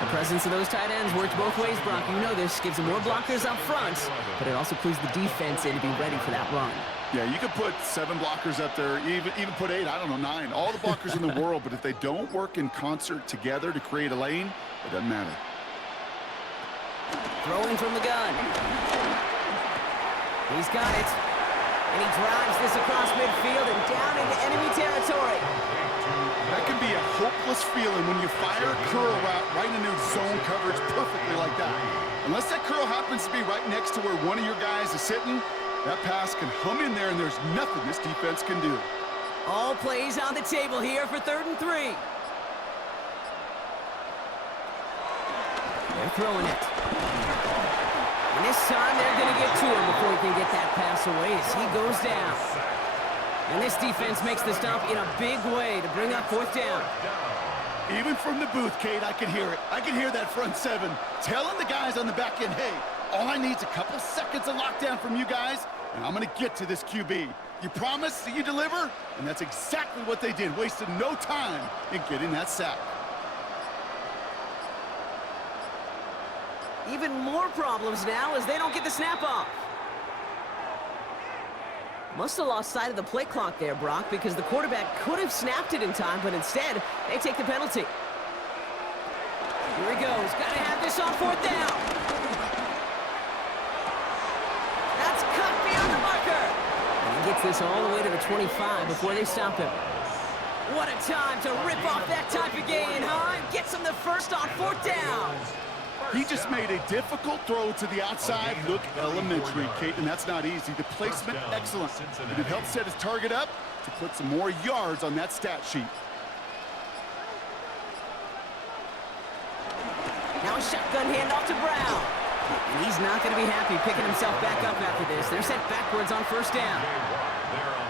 The presence of those tight ends works both ways, Brock. You know this. Gives them more blockers up front, but it also clues the defense in to be ready for that run. Yeah, you could put 7 blockers up there, even put 8, I don't know, 9. All the blockers in the world, but if they don't work in concert together to create a lane, it doesn't matter. Throwing from the gun. He's got it. And he drives this across midfield and down into enemy territory. That can be a hopeless feeling when you fire a curl route right into zone coverage perfectly like that. Unless that curl happens to be right next to where one of your guys is sitting, that pass can hum in there and there's nothing this defense can do. All plays on the table here for 3rd and 3. They're throwing it. And this time they're going to get to him before he can get that pass away as he goes down. And this defense makes the stop in a big way to bring up 4th down. Even from the booth, Kate, I can hear it. I can hear that front 7 telling the guys on the back end, hey, all I need is a couple seconds of lockdown from you guys, and I'm going to get to this QB. You promise that you deliver? And that's exactly what they did, wasted no time in getting that sack. Even more problems now as they don't get the snap off. Must have lost sight of the play clock there, Brock, because the quarterback could have snapped it in time, but instead, they take the penalty. Here he goes. Got to have this on 4th down. That's cut beyond the marker. And he gets this all the way to the 25 before they stop him. What a time to rip off that type of gain, huh? And gets him the first on 4th down. He just made a difficult throw to the outside look elementary, Kate, and that's not easy. The placement, excellent. And it helped set his target up to put some more yards on that stat sheet. Now a shotgun handoff to Brown. And he's not going to be happy picking himself back up after this. They're sent backwards on 1st down.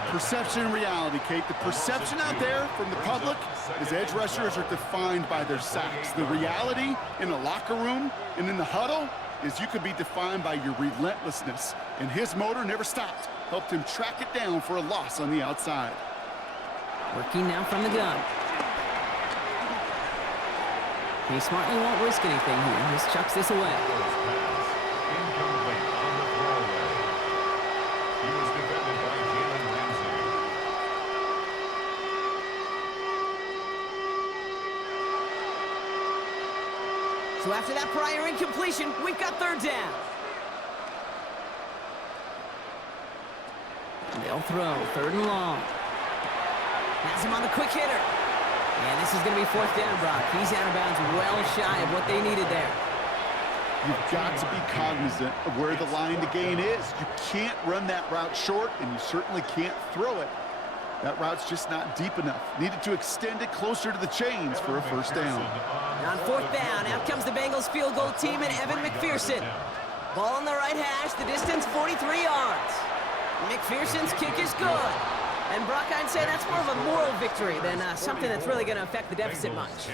Perception and reality, Kate. The perception out there from the public is edge rushers are defined by their sacks. The reality in the locker room and in the huddle is you could be defined by your relentlessness. And his motor never stopped. Helped him track it down for a loss on the outside. Working now from the gun. He smartly won't risk anything here. Just chucks this away. So after that prior incompletion, we've got third down. They'll throw, third and long. Has him on the quick hitter. And this is going to be fourth down, Brock. He's out of bounds well shy of what they needed there. You've got to be cognizant of where the line to gain is. You can't run that route short, and you certainly can't throw it. That route's just not deep enough. Needed to extend it closer to the chains for a first down. On fourth down, out comes the Bengals field goal team and Evan McPherson. Ball on the right hash, the distance 43 yards. McPherson's kick is good. And Brock, I'd say that's more of a moral victory than something that's really going to affect the deficit much.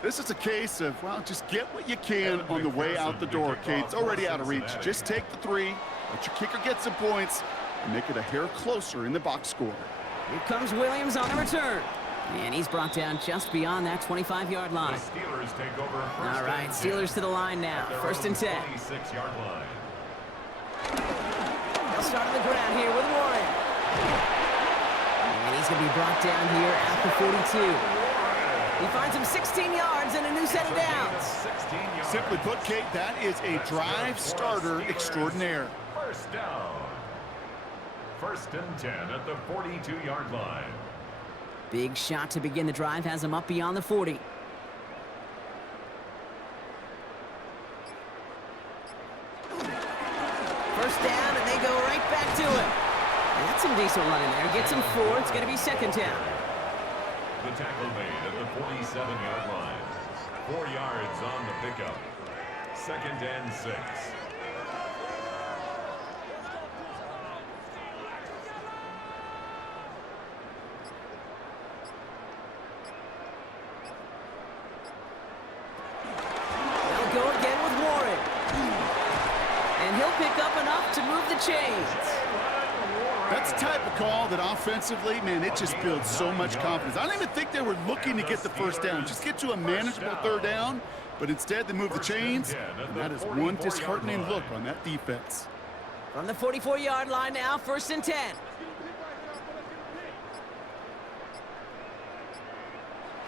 This is a case of, well, just get what you can on the way out the door, Kate. It's already out of reach. Just take the 3, let your kicker get some points, and make it a hair closer in the box score. Here comes Williams on the return. And he's brought down just beyond that 25-yard line. Steelers take over. All right, Steelers to the line now. First and 10. 26-yard line. They'll start on the ground here with Warren. And he's going to be brought down here at the 42. He finds him 16 yards and a new set of downs. Simply put, Kate, that is a drive starter extraordinaire. First down. First and 10 at the 42-yard line. Big shot to begin the drive has him up beyond the 40. First down, and they go right back to him. That's some decent running there. Gets him 4. It's going to be second down. The tackle made at the 47-yard line. 4 yards on the pickup. Second and 6. They'll go again with Warren. And he'll pick up enough to move the chains. That's the type of call that offensively, man, it just builds so much confidence. I don't even think they were looking to get the first down. Just get to a manageable third down, but instead they move the chains, and that is one disheartening look on that defense. From the 44-yard line now, first and 10.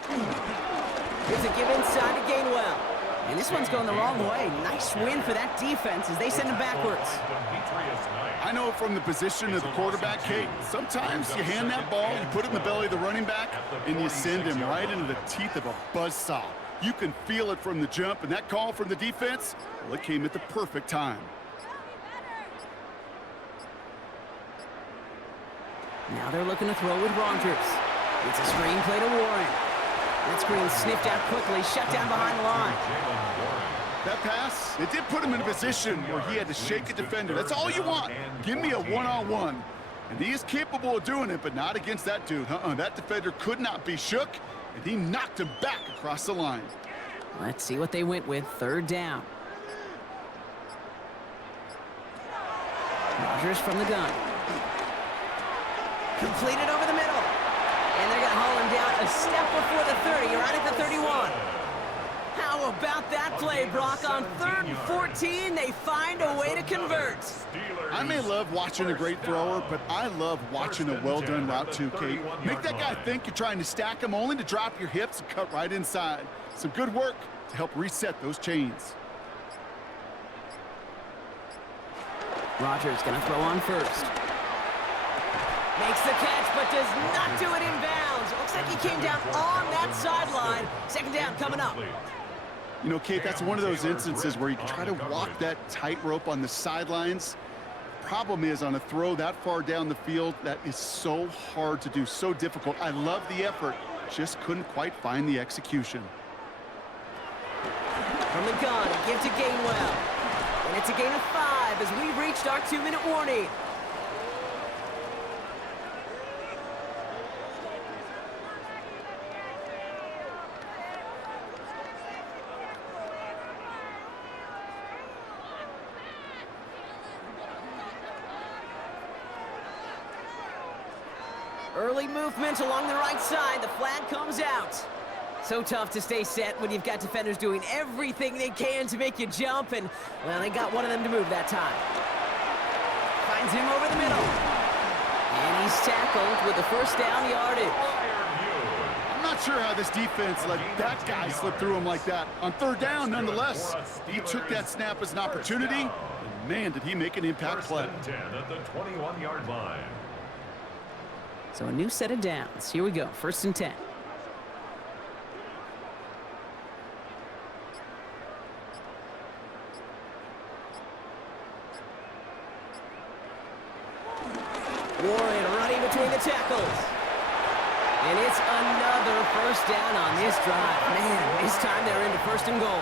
Here's a give inside to Gainwell. And this one's going the wrong way. Nice win for that defense as they send him backwards. I know from the position of the quarterback, Kate, sometimes you hand that ball, you put it in the belly of the running back, and you send him right into the teeth of a buzzsaw. You can feel it from the jump, and that call from the defense, well, it came at the perfect time. Now they're looking to throw with Rogers. It's a screen play to Warren. That screen sniffed out quickly, shut down behind the line. That pass, it did put him in a position where he had to shake a defender. That's all you want. Give me a one-on-one. And he is capable of doing it, but not against that dude. That defender could not be shook, and he knocked him back across the line. Let's see what they went with. Third down. Rogers from the gun. Completed over the middle. And they're going to haul him down a step before the 30. You're right at the 31. How about that play, Brock? On 3rd and 14, they find a way to convert. I may love watching a great thrower, but I love watching a well-done route too, Kate. Make that guy think you're trying to stack him only to drop your hips and cut right inside. Some good work to help reset those chains. Rogers going to throw on first. Makes the catch, but does not do it in bounds. Looks like he came down on that sideline. Second down coming up. You know, Kate, that's one of those instances where you can try to walk that tightrope on the sidelines. Problem is, on a throw that far down the field, that is so hard to do, so difficult. I love the effort, just couldn't quite find the execution. From the gun, give to Gainwell. And it's a gain of 5 as we've reached our 2-minute warning. Early movement along the right side. The flag comes out. So tough to stay set when you've got defenders doing everything they can to make you jump, and, well, they got one of them to move that time. Finds him over the middle. And he's tackled with the first down yardage. I'm Not sure how this defense let that guy slip through him like that. On third down, nonetheless, he took that snap as an opportunity, and man, did he make an impact play. First and 10 at the 21-yard line. So a new set of downs. Here we go. First and 10. Warren running between the tackles. And it's another first down on this drive. Man, this time they're into first and goal.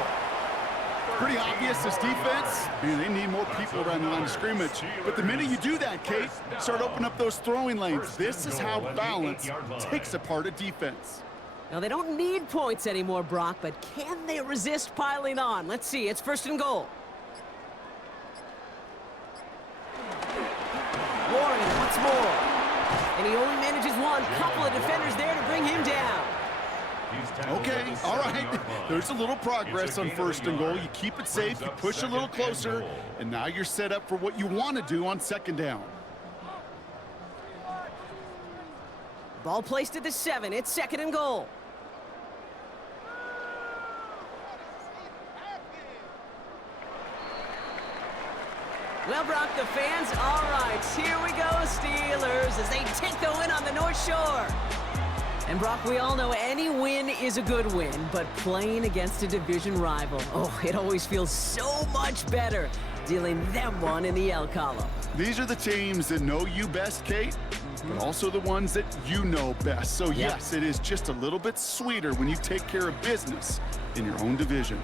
Pretty obvious, this defense, man, they need more people around the line of scrimmage. But the minute you do that, Kate, start opening up those throwing lanes. This is how balance takes apart a defense. Now, they don't need points anymore, Brock, but can they resist piling on? Let's see. It's first and goal. Warren, once more. And he only manages one. Couple of defenders there to bring him down. Okay, all right. There's a little progress on first and goal. You keep it safe, you push a little closer, and now you're set up for what you want to do on second down. Ball placed at the 7. It's second and goal. Well, Brock, the fans, all right, here we go, Steelers, as they take the win on the North Shore. And, Brock, we all know any win is a good win, but playing against a division rival, oh, it always feels so much better dealing them one in the L column. These are the teams that know you best, Kate, but also the ones that you know best. So, yes, it is just a little bit sweeter when you take care of business in your own division.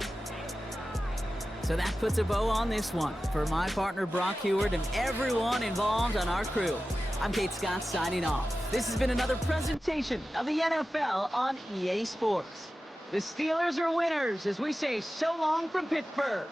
So that puts a bow on this one. For my partner, Brock Heward, and everyone involved on our crew, I'm Kate Scott signing off. This has been another presentation of the NFL on EA Sports. The Steelers are winners as we say so long from Pittsburgh.